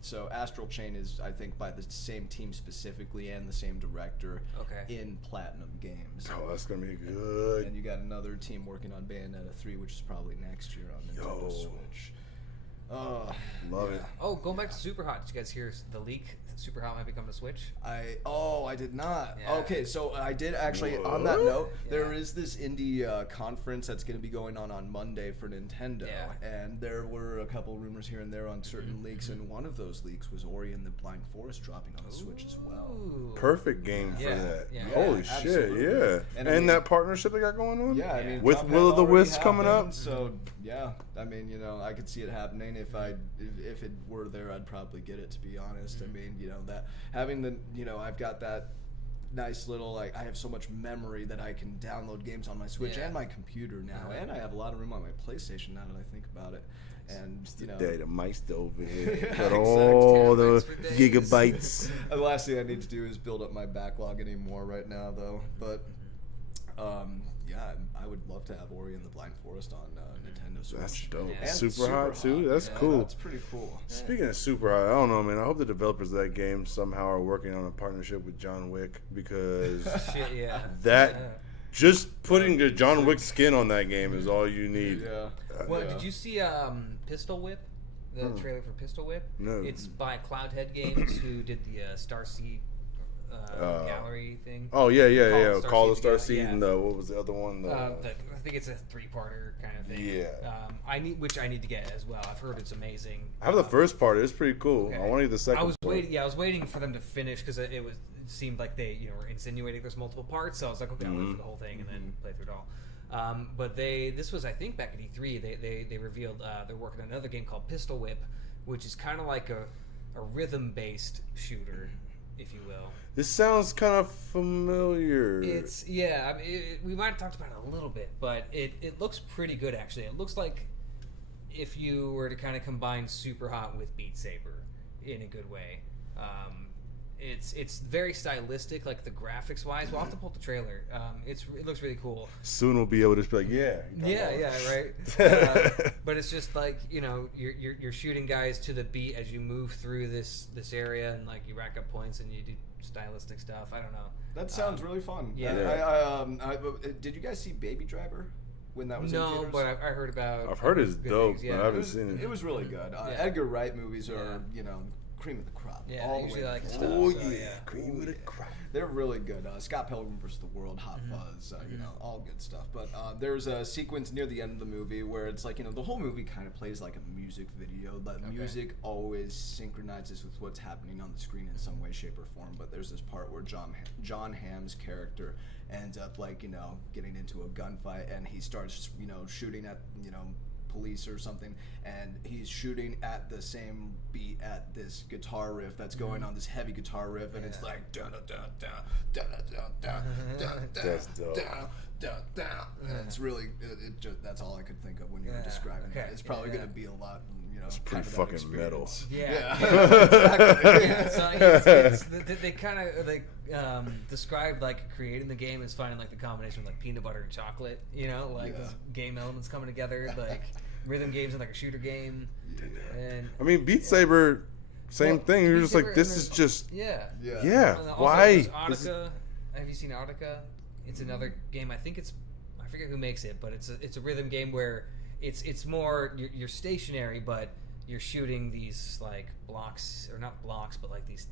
So Astral Chain is, I think, by the same team specifically and the same director in Platinum Games. Oh, that's going to be good. And you got another team working on Bayonetta 3, which is probably next year on Nintendo Switch. Love it. Oh, going back to Super Hot. Did you guys hear the leak Super Hot might be coming to Switch? I did not. Yeah. Okay, so I did actually. Whoa. On that note, there is this indie conference that's going to be going on Monday for Nintendo, and there were a couple rumors here and there on certain leaks, and one of those leaks was Ori and the Blind Forest dropping on the Switch as well. Perfect game for that. Yeah. Holy shit, yeah. And I mean, that partnership they got going on? Yeah, I mean, with Will of the Wisps coming up? So, yeah, I mean, I could see it happening. If it were there, I'd probably get it, to be honest. I mean, that having the, I've got that nice little, I have so much memory that I can download games on my Switch and my computer now, and I have a lot of room on my PlayStation now that I think about it. And Data Meister over here. Got all the gigabytes. The last thing I need to do is build up my backlog anymore right now, though. But I would love to have Ori and the Blind Forest on Nintendo Switch. That's dope. And Super Hot too. That's cool. That's pretty cool. Speaking of Super Hot, I don't know, man. I hope the developers of that game somehow are working on a partnership with John Wick, because just putting the John Wick skin on that game is all you need. Yeah. Well, did you see Pistol Whip? The trailer for Pistol Whip? No. It's by Cloudhead Games, who did the Starseed gallery thing. Oh, yeah. Call the Starseed Starseed and what was the other one? I think it's a 3-parter kind of thing. Yeah. I need to get as well. I've heard it's amazing. I have the first part. It's pretty cool. Okay. I want to get the second part. I was waiting for them to finish, because it seemed like they were insinuating there's multiple parts. So I was like, okay, I'll wait for the whole thing and then play through it all. But this was, I think, back at E3. They revealed they're working on another game called Pistol Whip, which is kind of like a rhythm-based shooter, if you will. This sounds kind of familiar. We might have talked about it a little bit, but it looks pretty good, actually. It looks like if you were to kind of combine Super Hot with Beat Saber in a good way. It's very stylistic, like the graphics wise. We'll have to pull up the trailer. It looks really cool. Soon we'll be able to just be like, right. But it's just like, you're shooting guys to the beat as you move through this area, and like you rack up points and you do stylistic stuff. I don't know. That sounds really fun. Yeah. Did you guys see Baby Driver when that was in theaters? No, but I heard about. I've heard it's dope, things, but I haven't seen it. It was really good. Edgar Wright movies are, cream of the crop. Yeah, all I usually like stuff. Oh, so, cream of the crop. They're really good. Scott Pilgrim vs. the World, Hot Fuzz, all good stuff. But there's a sequence near the end of the movie where it's like, the whole movie kind of plays like a music video. But music always synchronizes with what's happening on the screen in some way, shape, or form. But there's this part where John Hamm's character ends up getting into a gunfight, and he starts shooting at police or something, and he's shooting at the same beat at this guitar riff that's going on, this heavy guitar riff, and it's like da da da da da da da da da. It's really that's all I could think of when you were describing that. It's probably going to be a lot. It's pretty fucking metal. Yeah. So they kind of described like creating the game as finding like the combination of like peanut butter and chocolate. Those game elements coming together, like rhythm games and like a shooter game. And I mean, Beat Saber, same thing. You're just like, this is just why? Audica. Have you seen Audica? It's another game. I forget who makes it, but it's a rhythm game where it's more you're stationary, but you're shooting these like blocks, or not blocks, but like these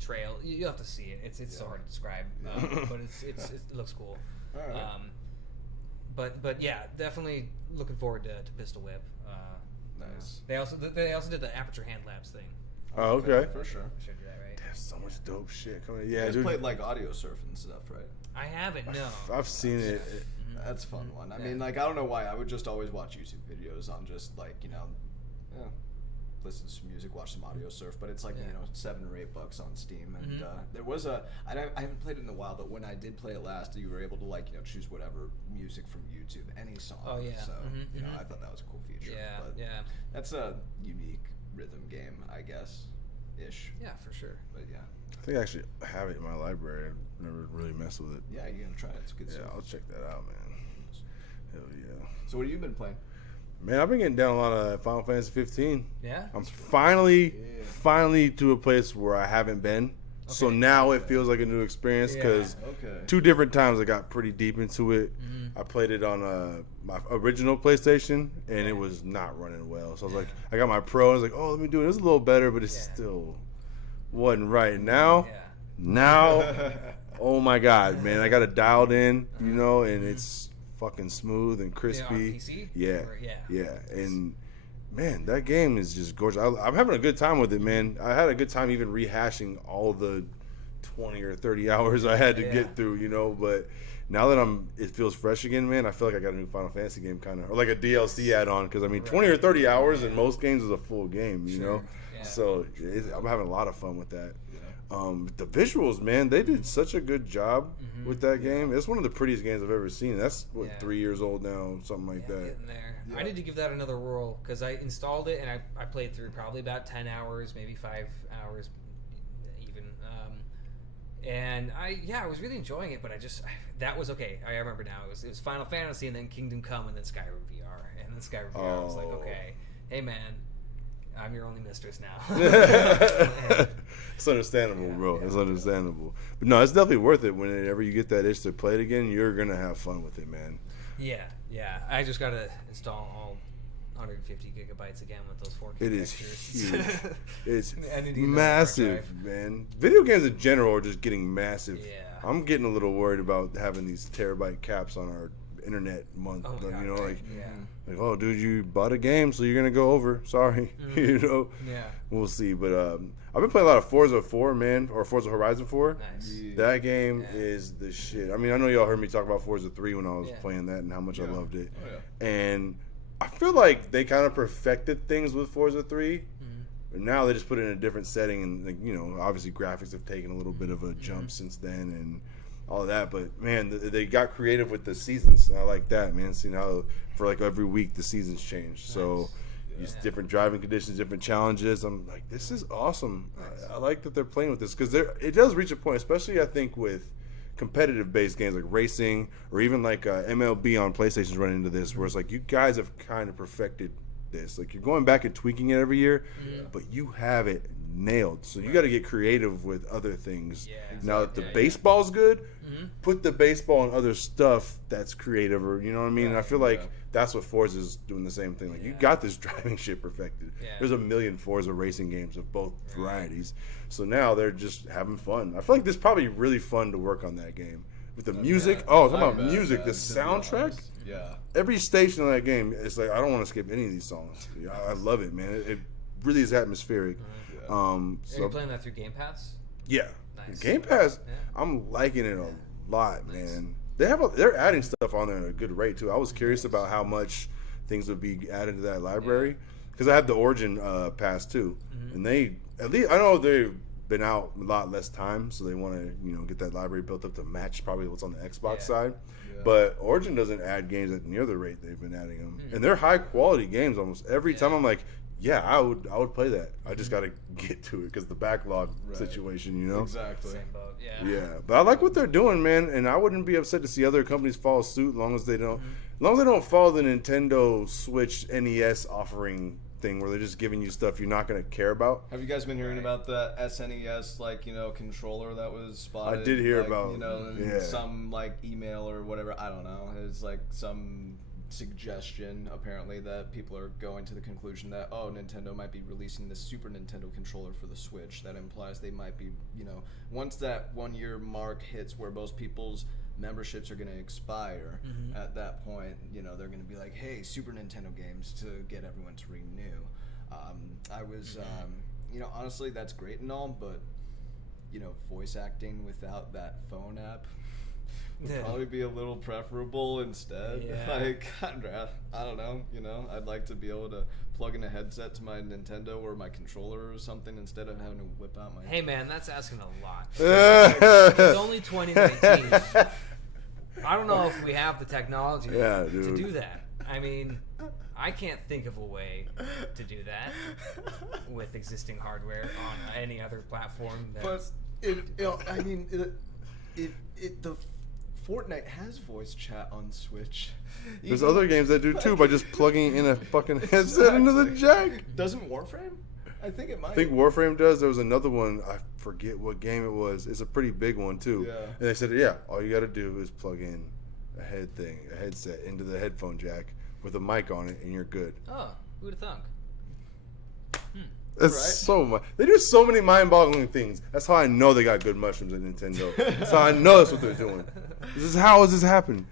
trail. You have to see it. It's so hard to describe, but it looks cool. All right. But yeah, definitely looking forward to Pistol Whip. Nice. They also did the Aperture Hand Labs thing. Oh, okay. For sure. I showed you that, right? There's so much dope shit coming. Yeah, you just played like Audio Surf and stuff, right? I haven't. No. I've seen it. That's a fun one. I mean, like, I don't know why. I would just always watch YouTube videos on just like listen to some music, watch some Audio Surf, but it's like $7 or $8 on Steam, and there was I haven't played it in a while, but when I did play it last, you were able to choose whatever music from YouTube, any song. Oh yeah. So I thought that was a cool feature. Yeah, but that's a unique rhythm game, I guess, ish. Yeah, for sure. But yeah. I think I actually have it in my library. I've never really messed with it. Yeah, you gotta try it. It's good stuff. Yeah, I'll check that out, man. Hell yeah. So what have you been playing? Man, I've been getting down a lot of Final Fantasy 15. Yeah? I'm finally to a place where I haven't been. Okay. So now it feels like a new experience, because 2 different times I got pretty deep into it. I played it on my original PlayStation, and it was not running well. So I was like, I got my Pro, and I was like, oh, let me do it. It was a little better, but it's still wasn't right. Now, oh my God, man, I got it dialed in, you know, and it's fucking smooth and crispy. PC? Yeah, and man, that game is just gorgeous. I'm having a good time with it, man. I had a good time even rehashing all the 20 or 30 hours I had to get through, you know, but now that it feels fresh again, man, I feel like I got a new Final Fantasy game kind of, or like a DLC add-on, because I mean, 20 or 30 hours in most games is a full game, you know? Yeah. So I'm having a lot of fun with that. The visuals, man, they did such a good job with that game. It's one of the prettiest games I've ever seen. That's 3 years old now, something like that. Getting there. I need to give that another whirl because I installed it and I played through probably about 10 hours, maybe 5 hours even. And I was really enjoying it, but that was okay. I remember now. It was Final Fantasy and then Kingdom Come and then Skyrim VR. And then Skyrim VR, I was like, okay, hey man, I'm your only mistress now. It's understandable, bro. It's understandable. But no, it's definitely worth it. Whenever you get that itch to play it again, you're going to have fun with it, man. Yeah. I just got to install all 150 gigabytes again with those 4K It is textures. huge. It's massive, man. Video games in general are just getting massive. Yeah. I'm getting a little worried about having these terabyte caps on our internet month. Oh, God, you know, like, like, oh, dude, you bought a game, so you're gonna go over. Sorry, you know. Yeah. We'll see, but I've been playing a lot of Forza 4, man, or Forza Horizon 4. Nice. That game is the shit. I mean, I know y'all heard me talk about Forza 3 when I was playing that and how much I loved it. Oh, yeah. And I feel like they kind of perfected things with Forza 3. But now they just put it in a different setting, and like, you know, obviously graphics have taken a little bit of a jump since then, and all of that. But man, they got creative with the seasons. I like that, man. Seeing how for like every week the seasons change. Nice. So just different driving conditions, different challenges. I'm like, this is awesome. Nice. I like that they're playing with this because it does reach a point, especially I think with competitive based games like racing or even like MLB on PlayStation's running into this, where it's like you guys have kind of perfected this. Like you're going back and tweaking it every year, but you have it nailed. So you got to get creative with other things. Now that the baseball's good, put the baseball and other stuff that's creative, or you know what I mean. And I feel like that's what Forza's doing the same thing. Like you got this driving shit perfected. There's a million Forza racing games of both varieties. So now they're just having fun. I feel like this is probably really fun to work on that game. With the music, talking about music, the soundtrack. Every station in that game, it's like I don't want to skip any of these songs. I love it, man. It really is atmospheric. So are you playing that through Game Pass? Yeah, nice. Game Pass. I'm liking it a lot, man. They're adding stuff on there at a good rate too. I was curious about how much things would be added to that library because I have the Origin Pass too, and they at least I know they've been out a lot less time, so they want to get that library built up to match probably what's on the Xbox side. But Origin doesn't add games at near the rate they've been adding them, and they're high quality games almost every time. I'm like, I would play that. I just got to get to it because the backlog situation, Exactly. Same boat. But I like what they're doing, man, and I wouldn't be upset to see other companies follow suit as long as they don't follow the Nintendo Switch NES offering thing where they're just giving you stuff you're not going to care about. Have you guys been hearing about the SNES controller that was spotted? I did hear about some email or whatever. I don't know. It's like some suggestion apparently that people are going to the conclusion that Nintendo might be releasing the Super Nintendo controller for the Switch. That implies they might be once that 1 year mark hits where most people's memberships are going to expire, at that point they're going to be like, hey, Super Nintendo games to get everyone to renew. I was honestly that's great and all, but voice acting without that phone app would probably be a little preferable instead. I don't know, I'd like to be able to plug in a headset to my Nintendo or my controller or something instead of having to whip out my... Hey man, that's asking a lot. It's only 2019. I don't know if we have the technology to do that. I mean, I can't think of a way to do that with existing hardware on any other platform. But the Fortnite has voice chat on Switch. There's other games that do too by just plugging in a fucking headset into the jack. Doesn't Warframe? I think it might. I think Warframe does. There was another one. I forget what game it was. It's a pretty big one too. Yeah. And they said, all you got to do is plug in a headset into the headphone jack with a mic on it, and you're good. Oh, who'd have thunk? That's so much. They do so many mind-boggling things. That's how I know they got good mushrooms at Nintendo. That's how I know that's what they're doing. How is this happening?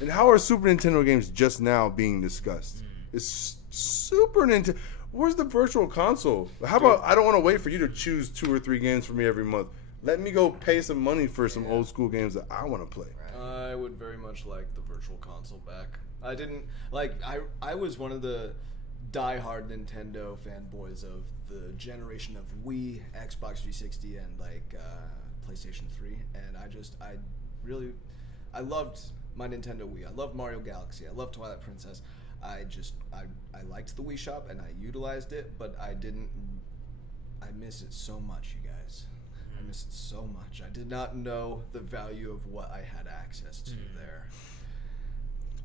And how are Super Nintendo games just now being discussed? It's Super Nintendo. Where's the virtual console? How about I don't want to wait for you to choose 2 or 3 games for me every month. Let me go pay some money for some old school games that I want to play. I would very much like the virtual console back. I didn't like. I was one of the diehard Nintendo fanboys of the generation of Wii, Xbox 360, and like PlayStation 3, and I loved my Nintendo Wii. I loved Mario Galaxy. I loved Twilight Princess. I liked the Wii Shop and I utilized it, but I miss it so much, you guys. I miss it so much. I did not know the value of what I had access to there.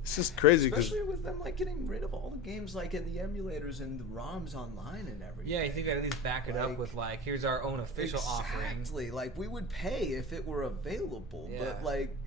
It's just crazy, especially with them like getting rid of all the games like in the emulators and the ROMs online and everything. Yeah, you think that at least back it up with like, here's our own official offering. Exactly. Like we would pay if it were available, but like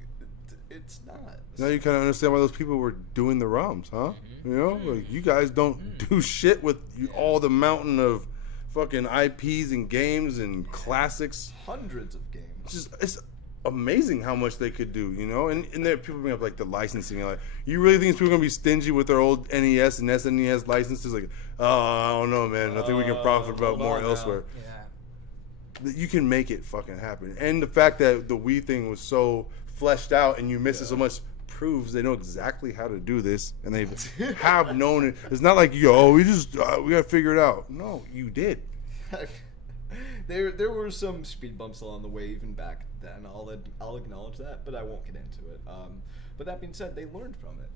it's not. Now you kind of understand why those people were doing the ROMs, huh? You know, like you guys don't do shit with all the mountain of fucking IPs and games and classics. Hundreds of games. It's amazing how much they could do, you know? And there people bring up like the licensing. Like, you really think people are gonna be stingy with their old NES and SNES licenses? Like, I don't know, man. I think we can profit about more elsewhere. Yeah. You can make it fucking happen. And the fact that the Wii thing was so fleshed out and you miss it so much proves they know exactly how to do this, and they have known it. It's not like, we gotta figure it out. No, you did. There were some speed bumps along the way even back then. I'll acknowledge that, but I won't get into it. But that being said, they learned from it.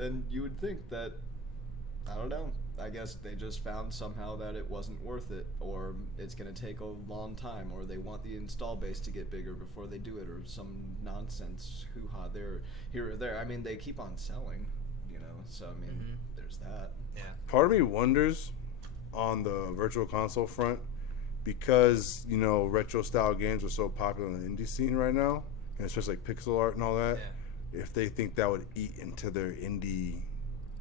And you would think that, I don't know, I guess they just found somehow that it wasn't worth it, or it's going to take a long time, or they want the install base to get bigger before they do it, or some nonsense hoo-ha there, here or there. I mean, they keep on selling, so I mean, there's that. Yeah. Part of me wonders on the virtual console front, because, retro style games are so popular in the indie scene right now, and especially like pixel art and all that, if they think that would eat into their indie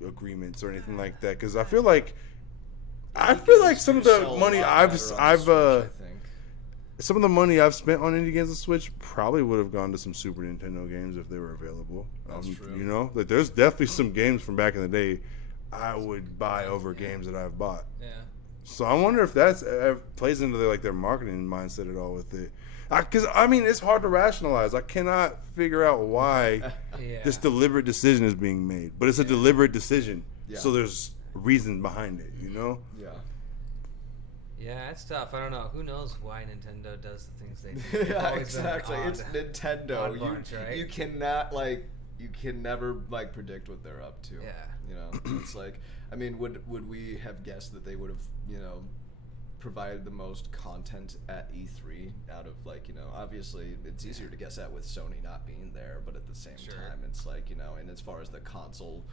agreements or anything like that, because I feel like some of the money some of the money I've spent on indie games on Switch probably would have gone to some Super Nintendo games if they were available. That's true. Like there's definitely some games from back in the day I would buy over games that I've bought. Yeah. So I wonder if that plays into their marketing mindset at all with it. Because, it's hard to rationalize. I cannot figure out why this deliberate decision is being made. But it's a deliberate decision. Yeah. So there's reason behind it, Yeah. Yeah, it's tough. I don't know. Who knows why Nintendo does the things they do? Yeah, exactly. It's Nintendo. Bunch, right? You cannot, you can never, predict what they're up to. Yeah. It's like, would we have guessed that they would have, provided the most content at E3 out of obviously it's easier to guess that with Sony not being there, but at the same time it's like, and as far as the console,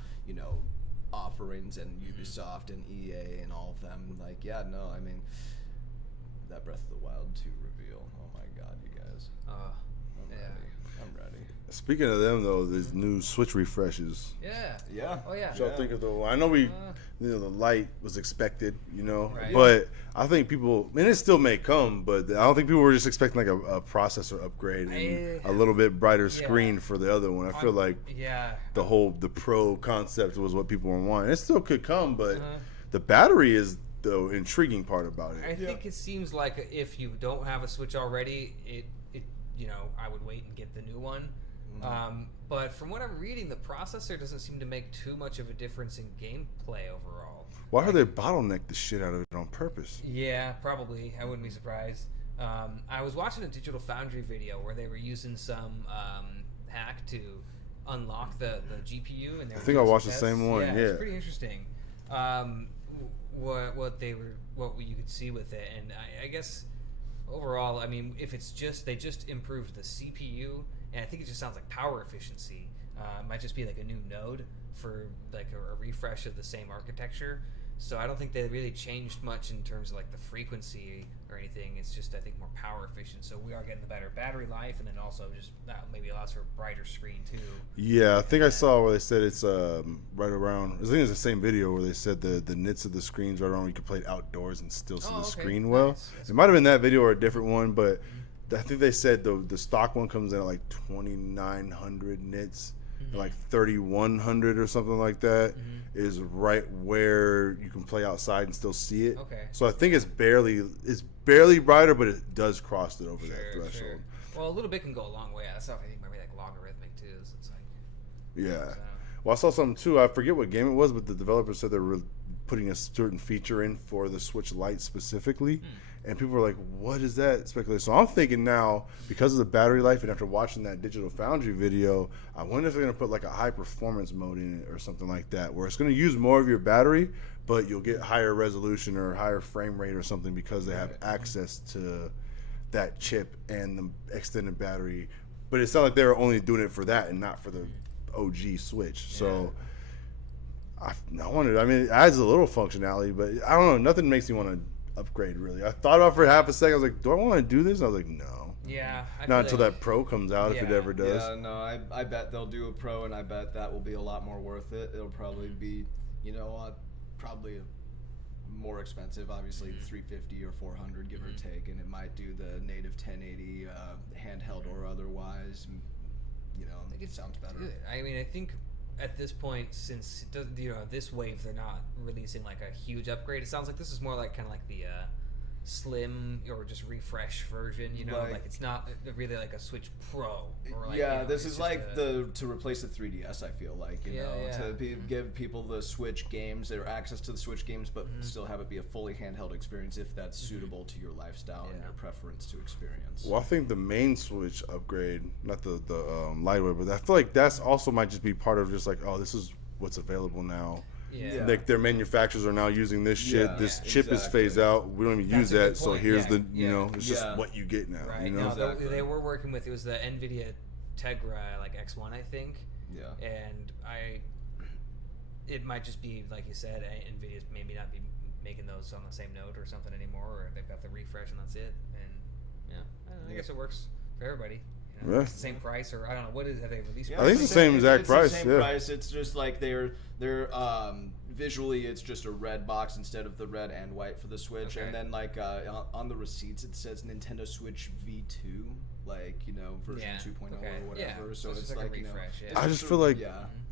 offerings and Ubisoft and EA and all of them, that Breath of the Wild 2 reveal. Oh my god, you guys. I'm ready. Speaking of them, though, there's new Switch refreshes. Yeah. Yeah. Oh, yeah. What y'all think of the? I know the light was expected, right. But I think people, it still may come, but I don't think people were just expecting like a processor upgrade and a little bit brighter screen for the other one. I feel like the Pro concept was what people were wanting. It still could come, but the battery is the intriguing part about it. I think it seems like if you don't have a Switch already, I would wait and get the new one. But from what I'm reading, the processor doesn't seem to make too much of a difference in gameplay overall. Why are they bottleneck the shit out of it on purpose? Yeah, probably. I wouldn't be surprised. I was watching a Digital Foundry video where they were using some hack to unlock the GPU. And I think I watched the same one. Yeah, it's pretty interesting. What you could see with it, and I guess overall, if it's they just improved the CPU. And I think it just sounds like power efficiency. It might just be like a new node for like a refresh of the same architecture. So I don't think they really changed much in terms of like the frequency or anything. It's just, I think, more power efficient. So we are getting the better battery life, and then also just maybe allows for a brighter screen too. Yeah, I think I saw where they said it's right around. I think it's the same video where they said the nits of the screens right around where you can play it outdoors and still see the screen well. Nice. It might have been that video or a different one, but I think they said the stock one comes in at like 2,900 nits. Like 3,100 or something like that is right where you can play outside and still see it. Okay. So I think it's barely brighter, but it does cross it over that threshold. Sure. Well, a little bit can go a long way. That stuff I think might be like logarithmic too. So it's like, yeah. So. Well, I saw something too. I forget what game it was, but the developers said they were putting a certain feature in for the Switch Lite specifically. And people were like, what is that speculation? So I'm thinking now, because of the battery life and after watching that Digital Foundry video, I wonder if they're going to put like a high performance mode in it or something like that, where it's going to use more of your battery, but you'll get higher resolution or higher frame rate or something because they have access to that chip and the extended battery. But it sounded like they were only doing it for that and not for the OG Switch. Yeah. So I wondered, I mean, it adds a little functionality, but I don't know, nothing makes me want to upgrade really. I thought about it for half a second. I was like, do I want to do this? And I was like, no. Yeah. Not until that Pro comes out, if it ever does. Yeah, no, I bet they'll do a Pro, and I bet that will be a lot more worth it. It'll probably be, probably more expensive, obviously $350 or $400 give or take, and it might do the native 1080 handheld or otherwise. It sounds better. I mean, I think at this point, since this wave, they're not releasing like a huge upgrade. It sounds like this is more like kind of like the slim or just refresh version. Like it's not really like a Switch Pro. Or like, this is like to replace the 3DS. I feel like to give people the Switch games, their access to the Switch games, but still have it be a fully handheld experience if that's suitable to your lifestyle and your preference to experience. Well, I think the main Switch upgrade, not the lightweight, but I feel like that's also might just be part of just like, oh, this is what's available now. Yeah. Like their manufacturers are now using this shit. This chip is phased out. We don't even use that. So here's it's just what you get now. Right. They were working with, it was the NVIDIA Tegra like X1, I think. Yeah. And it might just be like you said, NVIDIA's maybe not be making those on the same node or something anymore, or they've got the refresh and that's it. And I guess it works for everybody. It's the same price, or I don't know, what is, have they released? I think it's the same exact price. It's the same price. It's just like they're visually, it's just a red box instead of the red and white for the Switch. Okay. And then like on the receipts it says Nintendo Switch V2, like version 2.0 or whatever. Yeah. So it's like refresh, I just feel like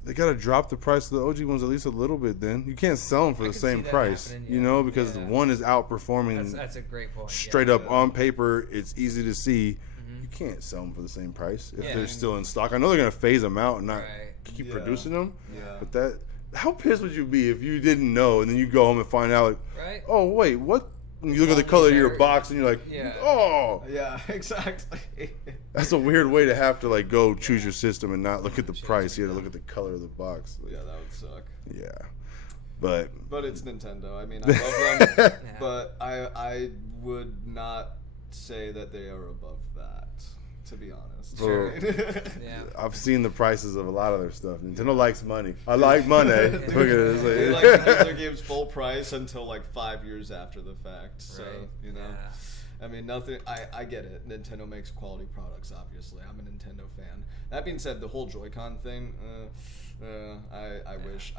they gotta drop the price of the OG ones at least a little bit. Then you can't sell them for the same price, because one is outperforming. That's a great point. Straight up on paper, it's easy to see. You can't sell them for the same price if they're still in stock. I know they're going to phase them out and not keep producing them. Yeah. But how pissed would you be if you didn't know and then you go home and find out, oh, wait, what? And you look at the color of your box and you're like, oh. Yeah, exactly. That's a weird way to have to like go choose your system and not look at the price. You have to look at the color of the box. Yeah, that would suck. Yeah. But it's Nintendo. I mean, I love them, but I would not say that they are above that, to be honest. Sure. I've seen the prices of a lot of their stuff. Nintendo likes money. I like money. Look at it. They like to give their games full price until like 5 years after the fact. So I mean, nothing. I get it. Nintendo makes quality products. Obviously, I'm a Nintendo fan. That being said, the whole Joy-Con thing. I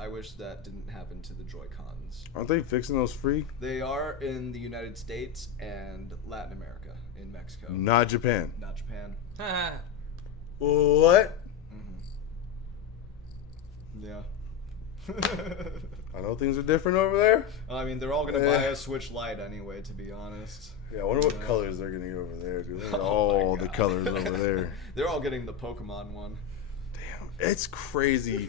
wish that didn't happen to the Joy-Cons. Aren't they fixing those free? They are in the United States and Latin America, in Mexico. Not Japan. Not Japan. What? Yeah. I know things are different over there. I mean, they're all going to buy a Switch Lite anyway, to be honest. Yeah, I wonder what colors they're getting over there, dude. Look at all the colors over there. They're all getting the Pokemon one. It's crazy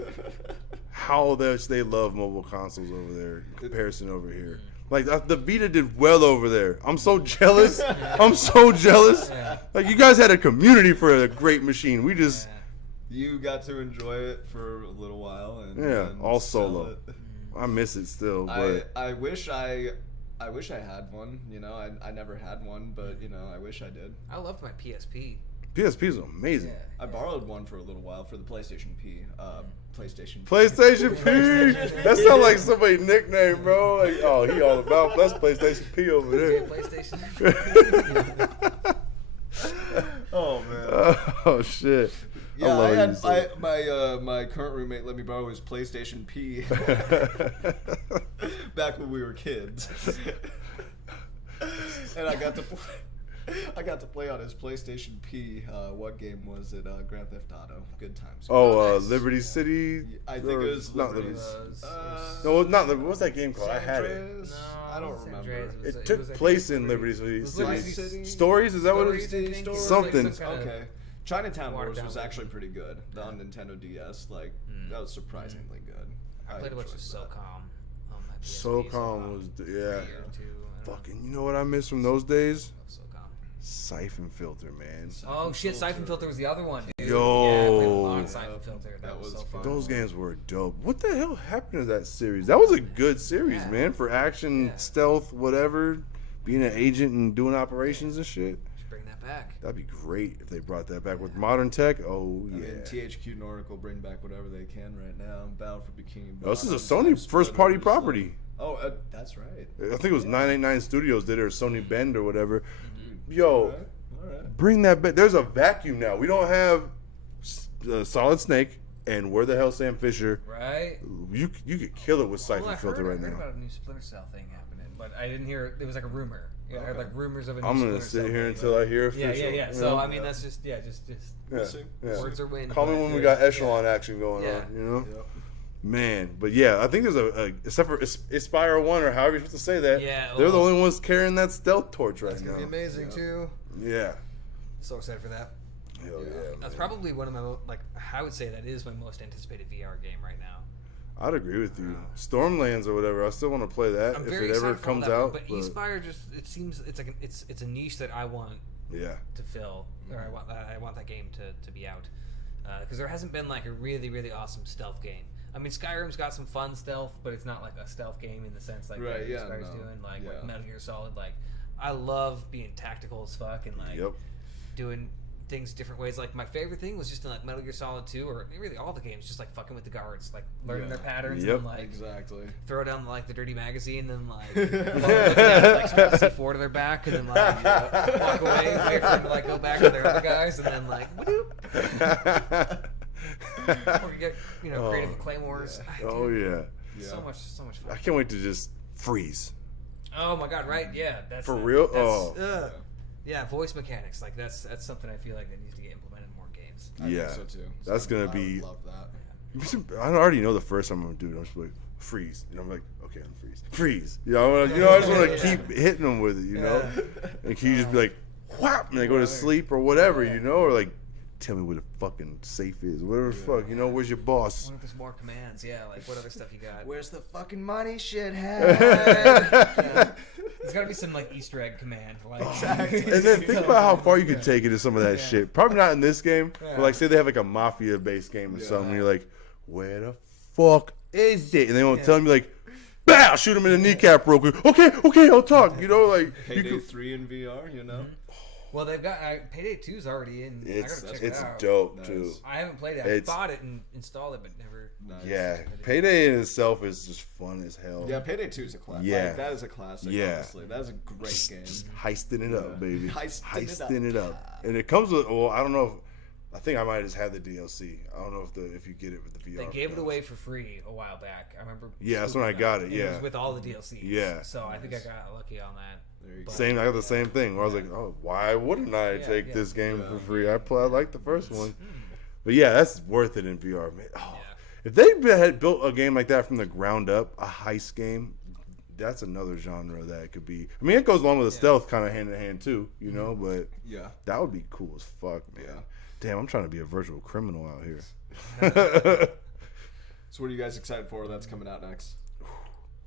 how much they love mobile consoles over there in comparison over here. Like, the Vita did well over there. I'm so jealous. I'm so jealous. Like, you guys had a community for a great machine. We just... You got to enjoy it for a little while. And all solo. I miss it still, but... I wish I had one. I never had one, but, I wish I did. I loved my PSP. PSP is amazing. Yeah. I borrowed one for a little while for the PlayStation P. PlayStation P. That sounds like somebody's nickname, bro. Like, oh, he all about that's PlayStation P over there. PlayStation. Oh man. Oh shit. Yeah, my current roommate let me borrow his PlayStation P back when we were kids, and I got to play on his PlayStation P. What game was it? Grand Theft Auto. Good times. Oh, Liberty City. I think it was not Liberty. No, not Liberty. What's that game called? I had it. No, I don't remember. It took place in Liberty City. Stories? Is that what it is? Something. Okay. Chinatown Wars was actually pretty good. On Nintendo DS, that was surprisingly good. I played a bunch of SOCOM. SOCOM was fucking. You know what I miss from those days? Siphon Filter, man. Oh shit, Siphon Filter was the other one, dude. Yo, yeah, I played a lot of Siphon Filter. That was so fun. Those games were dope. What the hell happened to that series? That was a good series, man. For action, stealth, whatever, being an agent and doing operations and shit. Bring that back. That'd be great if they brought that back with modern tech. Oh yeah. I mean, THQ Nordic will bring back whatever they can right now. Battle for Bikini Bottom. This is a Sony first party property. That's right. I think it was 989 Studios did it, or Sony Bend or whatever. Mm-hmm. Yo, all right. Bring that back. There's a vacuum now. We don't have Solid Snake and where the hell Sam Fisher. Right. You could kill it with Siphon Filter right now. I heard about a new Splinter Cell thing happening, but I didn't hear. It was like a rumor. Yeah, I heard like rumors of a new I'm Splinter gonna sit Cell here thing, until I hear official. Yeah. So I mean, that's just words are wind. Call me when we got echelon action going on. You know. Yep. Man, but yeah, I think there's except for Aspire 1 or however you're supposed to say that. Yeah, they're the only ones carrying that stealth torch right now. It's gonna be amazing too. Yeah. So excited for that. Hell yeah. That's probably one of my I would say that is my most anticipated VR game right now. I'd agree with you. Stormlands or whatever. I still want to play that if it ever comes out. But Aspire it seems it's like it's a niche that I want. To fill, or I want that game to be out, because there hasn't been like a really really awesome stealth game. I mean, Skyrim's got some fun stealth, but it's not like a stealth game in the sense like Skyrim's doing. Like Metal Gear Solid. Like, I love being tactical as fuck and doing things different ways. Like, my favorite thing was just in like Metal Gear Solid 2, or really all the games, just like fucking with the guards, like learning their patterns and like throw down like the dirty magazine and like strap C4 to their back and then like walk away, wait for them to like go back to their other guys and then like or you get creative claymores. So much fun. I can't wait to just freeze. Oh my god, right? Yeah, that's for real. Yeah, voice mechanics, like that's something I feel like that needs to get implemented in more games. I think so too. That's gonna be. I love that. I already know the first time I'm gonna do it. I'm just like freeze, and I'm like, okay, I'm freeze. I just want to keep hitting them with it, And can you just be like, whap, and they go to sleep or whatever, or like, tell me where the fucking safe is, whatever the fuck, where's your boss? I wonder if there's more commands, like what other stuff you got? Where's the fucking money, shithead? There's gotta be some like Easter egg command, like. Exactly. And then think about how far you could take it in some of that shit. Probably not in this game, but like say they have like a mafia-based game or something, and you're like, where the fuck is it? And they won't tell me like, bah, I'll shoot him in the kneecap real quick. Okay, I'll talk. Like Payday 3 in VR, Mm-hmm. Well, they've got Payday 2's already in. It's I gotta check it out. Dope too. I haven't played it. I bought it and installed it, but never. Nice. Yeah, Payday in itself is just fun as hell. Yeah, Payday 2 is a classic. Yeah, that is a classic. Yeah, honestly, that is a great game. Just heisting it up, baby. Heisting it up. And it comes with. Well, I don't know. I think I might have just had the DLC. I don't know if you get it with the VR. They gave it away for free a while back. I remember. Yeah, that's when I got it. Yeah, it was with all the DLCs. Yeah. So I think I got lucky on that. I got the same thing where I was like, oh, why wouldn't I take this game for free? I like the first one. But yeah, that's worth it in VR, man. Oh, if they had built a game like that from the ground up, a heist game, that's another genre that it could be. I mean, it goes along with the stealth kind of hand in hand too, but that would be cool as fuck, man. Yeah. Damn, I'm trying to be a virtual criminal out here. So what are you guys excited for that's coming out next?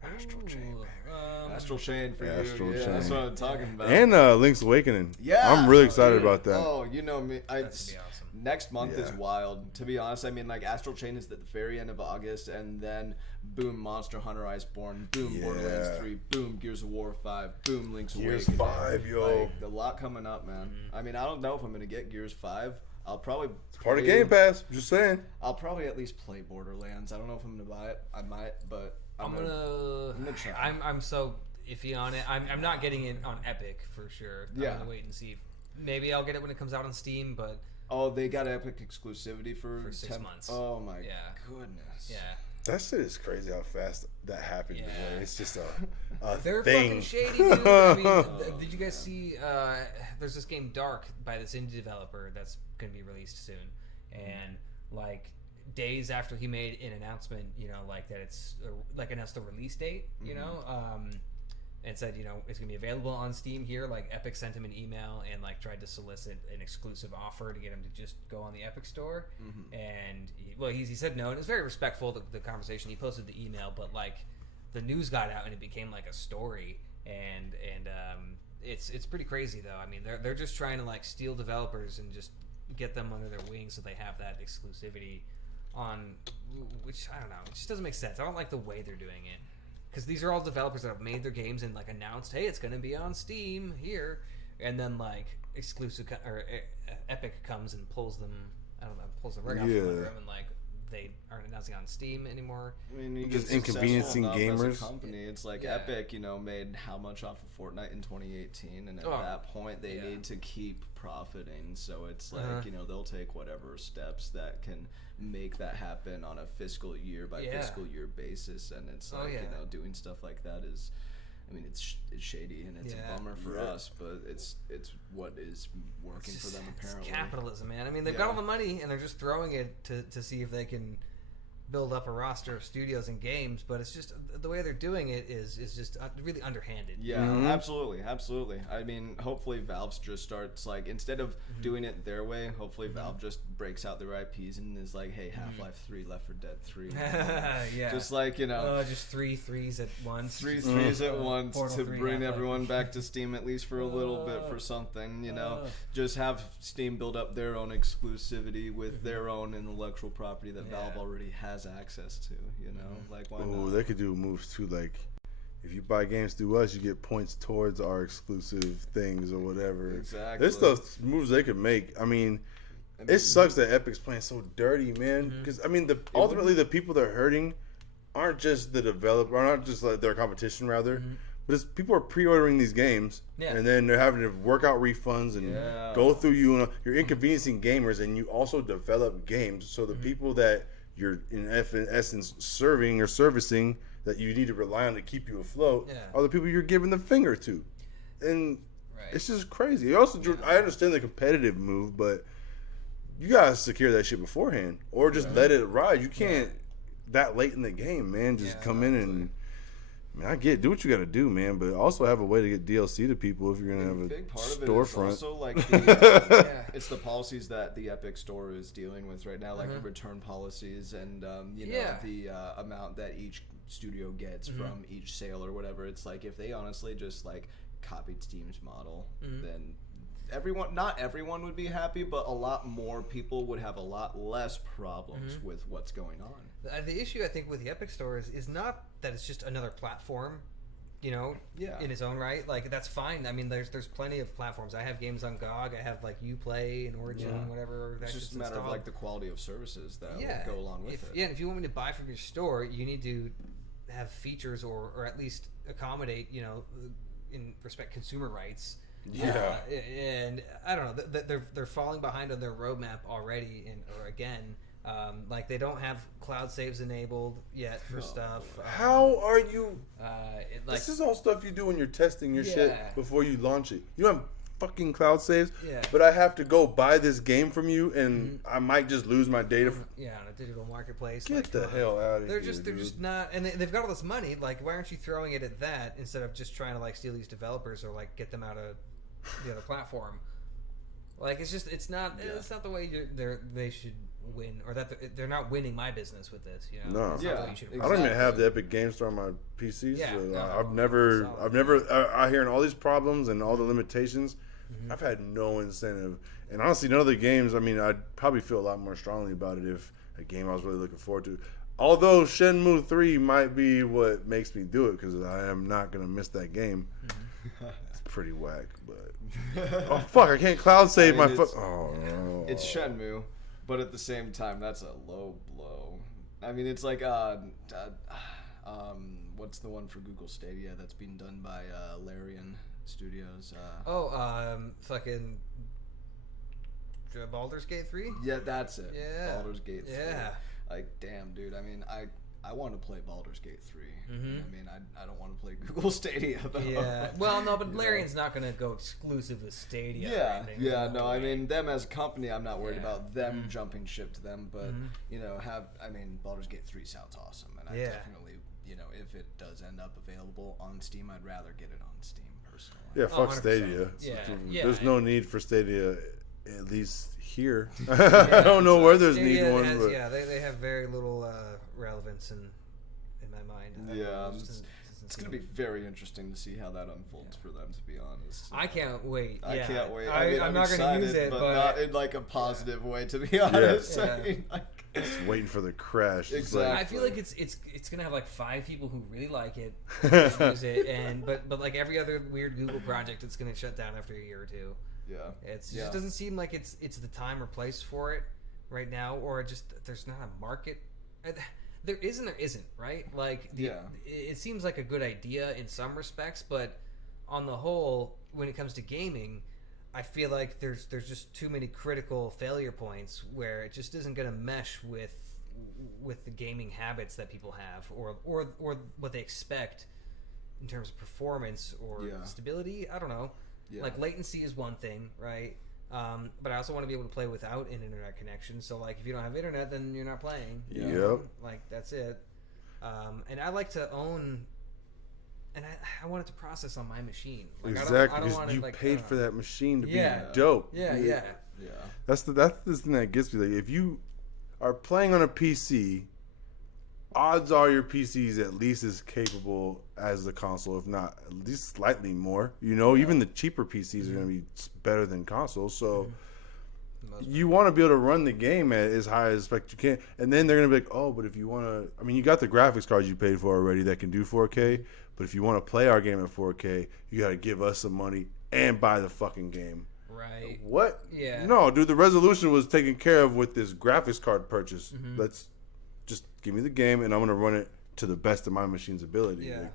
Astral Chain, baby. Astral Chain for you. Astral Chain. That's what I'm talking about. And Link's Awakening. Yeah. I'm really excited about that. Oh, you know me. That's gonna be awesome. Next month is wild. To be honest, I mean, like, Astral Chain is at the very end of August, and then boom, Monster Hunter Iceborne, boom, Borderlands 3, boom, Gears of War 5, boom, Link's Awakening. Gears 5, yo. Like, a lot coming up, man. I mean, I don't know if I'm going to get Gears 5. I'll probably... It's part of Game Pass. Just saying. I'll probably at least play Borderlands. I don't know if I'm going to buy it. I might, but I'm gonna try. I'm so iffy on it. I'm not getting it on Epic for sure. I'm gonna wait and see. Maybe I'll get it when it comes out on Steam, but... Oh, they got Epic exclusivity for 6 months. Oh my goodness. Yeah. That shit is crazy how fast that happened. Yeah. It's just a They're thing. fucking shady, dude. I mean, did you guys see? There's this game Dark by this indie developer that's gonna be released soon, and like days after he made an announcement, you know, like that it's like announced the release date, you know, and said, you know, it's gonna be available on Steam here. Like Epic sent him an email and like tried to solicit an exclusive offer to get him to just go on the Epic store, and he said no, and it was very respectful of the conversation. He posted the email, but like the news got out and it became like a story, and it's pretty crazy though. I mean, they're just trying to like steal developers and just get them under their wings so they have that exclusivity on, which I don't know, it just doesn't make sense. I don't like the way they're doing it. Because these are all developers that have made their games and like announced, hey, it's going to be on Steam here, and then like Epic comes and pulls them, I don't know, pulls the rug out from under them, and like they aren't announcing on Steam anymore. I mean, you just inconveniencing gamers. As a company, it's like Epic, you know, made how much off of Fortnite in 2018, and at that point they need to keep profiting. So it's like you know, they'll take whatever steps that can make that happen on a fiscal year by fiscal year basis, and it's like you know, doing stuff like that is, I mean, it's shady and it's a bummer for us, but it's what is working for them apparently. It's capitalism, man. I mean, they've got all the money and they're just throwing it to see if they can build up a roster of studios and games, but it's just the way they're doing it is just really underhanded. Yeah, absolutely. I mean, hopefully Valve just starts like, instead of doing it their way, hopefully Valve just breaks out their IPs and is like, hey, Half-Life 3, Left 4 Dead 3, just like, you know, just 3 threes at once, 3 threes at once to bring everyone back to Steam at least for a little bit for something, you know, just have Steam build up their own exclusivity with their own intellectual property that Valve already has access to, you know, like why not? They could do moves too, like if you buy games through us, you get points towards our exclusive things or whatever. Exactly. There's those moves they could make. I mean, it sucks that Epic's playing so dirty, man. Because I mean, ultimately the people they're hurting aren't just the developer, or not just like their competition, rather. But it's people are pre-ordering these games, and then they're having to work out refunds and go through you're inconveniencing gamers, and you also develop games. So the people that you're in essence serving or servicing that you need to rely on to keep you afloat are the people you're giving the finger to, and it's just crazy. Also, I understand the competitive move, but you gotta secure that shit beforehand, or just let it ride. You can't that late in the game, man. Just come in and. I get do what you got to do, man, but also have a way to get DLC to people if you're gonna have a big part of it storefront. Is also like it's the policies that the Epic Store is dealing with right now, like the return policies and you know the amount that each studio gets from each sale or whatever. It's like if they honestly just like copied Steam's model, then not everyone would be happy, but a lot more people would have a lot less problems with what's going on. The issue, I think, with the Epic Store is not that it's just another platform, you know, in its own right. Like, that's fine. I mean, there's plenty of platforms. I have games on GOG. I have, like, Uplay and Origin, whatever. It's just a matter of, like, the quality of services that would go along with it. Yeah, and if you want me to buy from your store, you need to have features or at least accommodate, you know, in respect consumer rights. And I don't know. They're falling behind on their roadmap already, again. Like they don't have cloud saves enabled yet for stuff. How are you? This is all stuff you do when you're testing your shit before you launch it. You don't have fucking cloud saves, but I have to go buy this game from you, and I might just lose my data. On a digital marketplace. Get the hell out of here. They're just not, and they've got all this money. Like, why aren't you throwing it at that instead of just trying to like steal these developers or like get them out of the other platform? Like, it's not the way they should win, or that they're not winning my business with this. You know? No, exactly. I don't even have the Epic Game Store on my PCs. Yeah, so no, I've never. I hearing all these problems and all the limitations. Mm-hmm. I've had no incentive, and honestly, none of the games. I mean, I'd probably feel a lot more strongly about it if a game I was really looking forward to. Although Shenmue 3 might be what makes me do it, because I am not gonna miss that game. Mm-hmm. It's pretty whack, but oh fuck, I can't cloud save my foot. Oh no, it's Shenmue. But at the same time, that's a low blow. I mean, it's like, what's the one for Google Stadia that's being done by Larian Studios? Fucking Baldur's Gate 3? Yeah, that's it. Yeah. Baldur's Gate 3. Yeah. Like, damn, dude. I mean, I want to play Baldur's Gate 3. Mm-hmm. I mean, I don't want to play Google Stadia, though. Yeah. Well, no, but Larian's not going to go exclusive with Stadia. Yeah. Yeah, no, I mean, them as a company, I'm not worried about them Mm-hmm. jumping ship to them, but, Baldur's Gate 3 sounds awesome, and I definitely, if it does end up available on Steam, I'd rather get it on Steam, personally. Yeah, fuck Stadia. Yeah. There's no need for Stadia, at least here. I don't know where there's Stadia need one. has, but they have very little relevance in my mind. Yeah, it's going to be very interesting to see how that unfolds for them, to be honest. I can't wait. I can't wait. I'm not going to use it, but not in like a positive way, to be honest. Yeah. I mean, just waiting for the crash. Exactly. I feel like it's gonna have like 5 people who really like it, use it, but like every other weird Google project, it's gonna shut down after a year or two. Yeah, it just doesn't seem like it's the time or place for it right now, or just there's not a market. There is and there isn't, right? Like, it seems like a good idea in some respects, but on the whole, when it comes to gaming, I feel like there's just too many critical failure points where it just isn't going to mesh with the gaming habits that people have, or what they expect in terms of performance or stability. I don't know. Yeah. Like, latency is one thing, right? But I also want to be able to play without an internet connection. So, like, if you don't have internet, then you're not playing. Yep. Like, that's it. And I like to own, and I want it to process on my machine. Like, exactly. I don't want you it, like, paid for that machine to be dope. Yeah. That's the thing that gets me. Like, if you are playing on a PC, odds are your PC is at least as capable as the console, if not at least slightly more. Even the cheaper PCs are going to be better than consoles. So you want to be able to run the game at as high as spec you can. And then they're going to be like, oh, but if you want to... I mean, you got the graphics cards you paid for already that can do 4K. But if you want to play our game at 4K, you got to give us some money and buy the fucking game. Right. What? Yeah. No, dude, the resolution was taken care of with this graphics card purchase. Let's just give me the game, and I'm going to run it to the best of my machine's ability. Yeah. Like,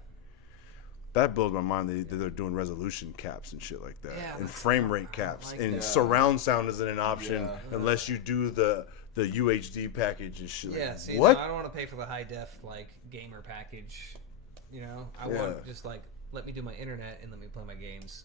that blows my mind that they're doing resolution caps and shit like that. And frame rate caps. Like and surround sound isn't an option unless you do the UHD package and shit. Yeah, like, see, what? No, I don't want to pay for the high def, like, gamer package. I want just, like, let me do my internet and let me play my games.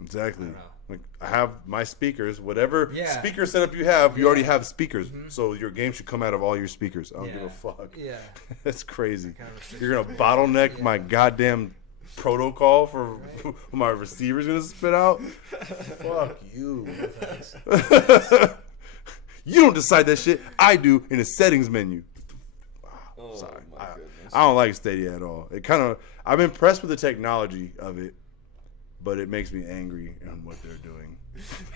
Exactly. Like, I have my speakers, whatever speaker setup you have, you already have speakers. So your game should come out of all your speakers. I don't give a fuck. Yeah. That's crazy. You're going to bottleneck my goddamn protocol for what my receiver's going to spit out? Fuck you. You don't decide that shit. I do in the settings menu. Sorry. I don't like Stadia at all. I'm impressed with the technology of it. But it makes me angry on what they're doing.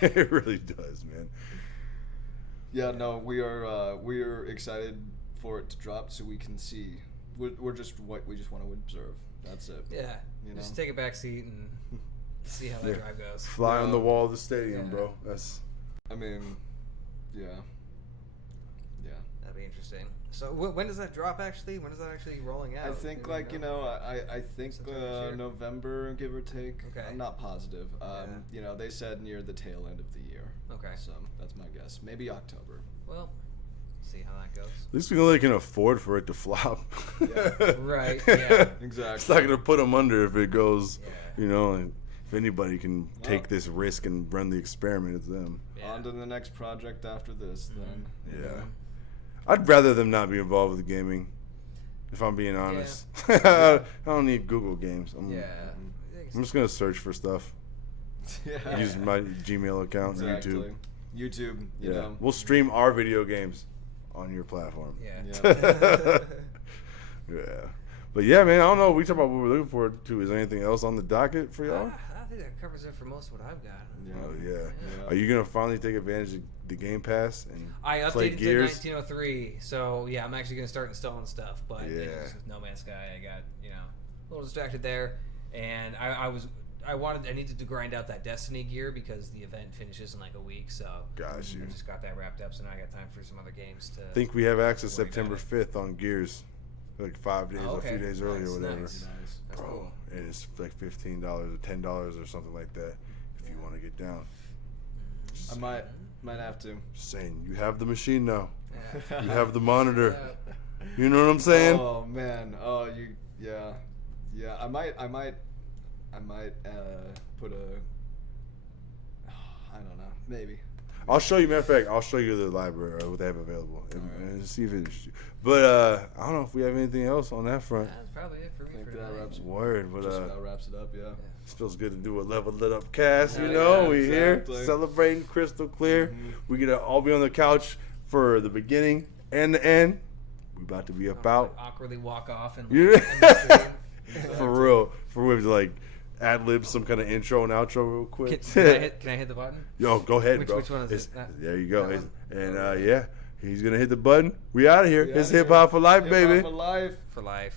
It really does, man. Yeah, no, we are excited for it to drop so we can see. We just want to observe. That's it. Yeah, just take a back seat and see how that drive goes. Fly on the wall of the stadium, bro. That's. I mean, yeah. That'd be interesting. So when does that drop actually? When is that actually rolling out? I think I think November, give or take. Okay. I'm not positive. They said near the tail end of the year. Okay. So that's my guess. Maybe October. Well, see how that goes. At least we only can afford for it to flop. Yeah. Right. Yeah. Exactly. It's not gonna put them under if it goes. And if anybody can take this risk and run the experiment, it's them. Yeah. On to the next project after this, then. Yeah. I'd rather them not be involved with gaming, if I'm being honest. I don't need Google games. I'm just going to search for stuff. Use my Gmail account and YouTube. YouTube. You know, we'll stream our video games on your platform. Yeah. Yeah. But yeah, man, I don't know. We talk about what we're looking forward to. Is there anything else on the docket for y'all? I think that covers it for most of what I've got. Yeah. Are you gonna finally take advantage of the Game Pass and I play updated Gears? to 1903, so yeah, I'm actually gonna start installing stuff. But Yeah. with No Man's Sky, I got a little distracted there, and I needed to grind out that Destiny gear because the event finishes in like a week. So Got you. I just got that wrapped up, so now I got time for some other games to. I think we have access September 5th on Gears, like 5 days, okay. a few days early or whatever. Nice. That's Bro, cool. and it's like $15 or $10 or something like that if you want to get down. I might have to. Just saying, you have the machine now. Yeah. You have the monitor. You know what I'm saying? Oh man. Oh, yeah. I might put a. I don't know. Maybe. I'll show you. Matter of fact, I'll show you the library or what they have available and see if it interests you. But I don't know if we have anything else on that front. That's probably it for me. I think for that tonight. wraps Word, but just about wraps it up. Yeah. it feels good to do a level lit up cast. You Yeah, know, yeah, we exactly. here celebrating crystal clear. Mm-hmm. We get to all be on the couch for the beginning and the end. We about to be about. Awkwardly walk off and. Yeah. Exactly. For real, we have to like ad lib some kind of intro and outro real quick. Can I hit the button? Yo, go ahead, bro. Which one is it? There you go. That one? And yeah, he's gonna hit the button. We out of here. We It's outta hip hop for life, Hip-hop baby. for life. For life.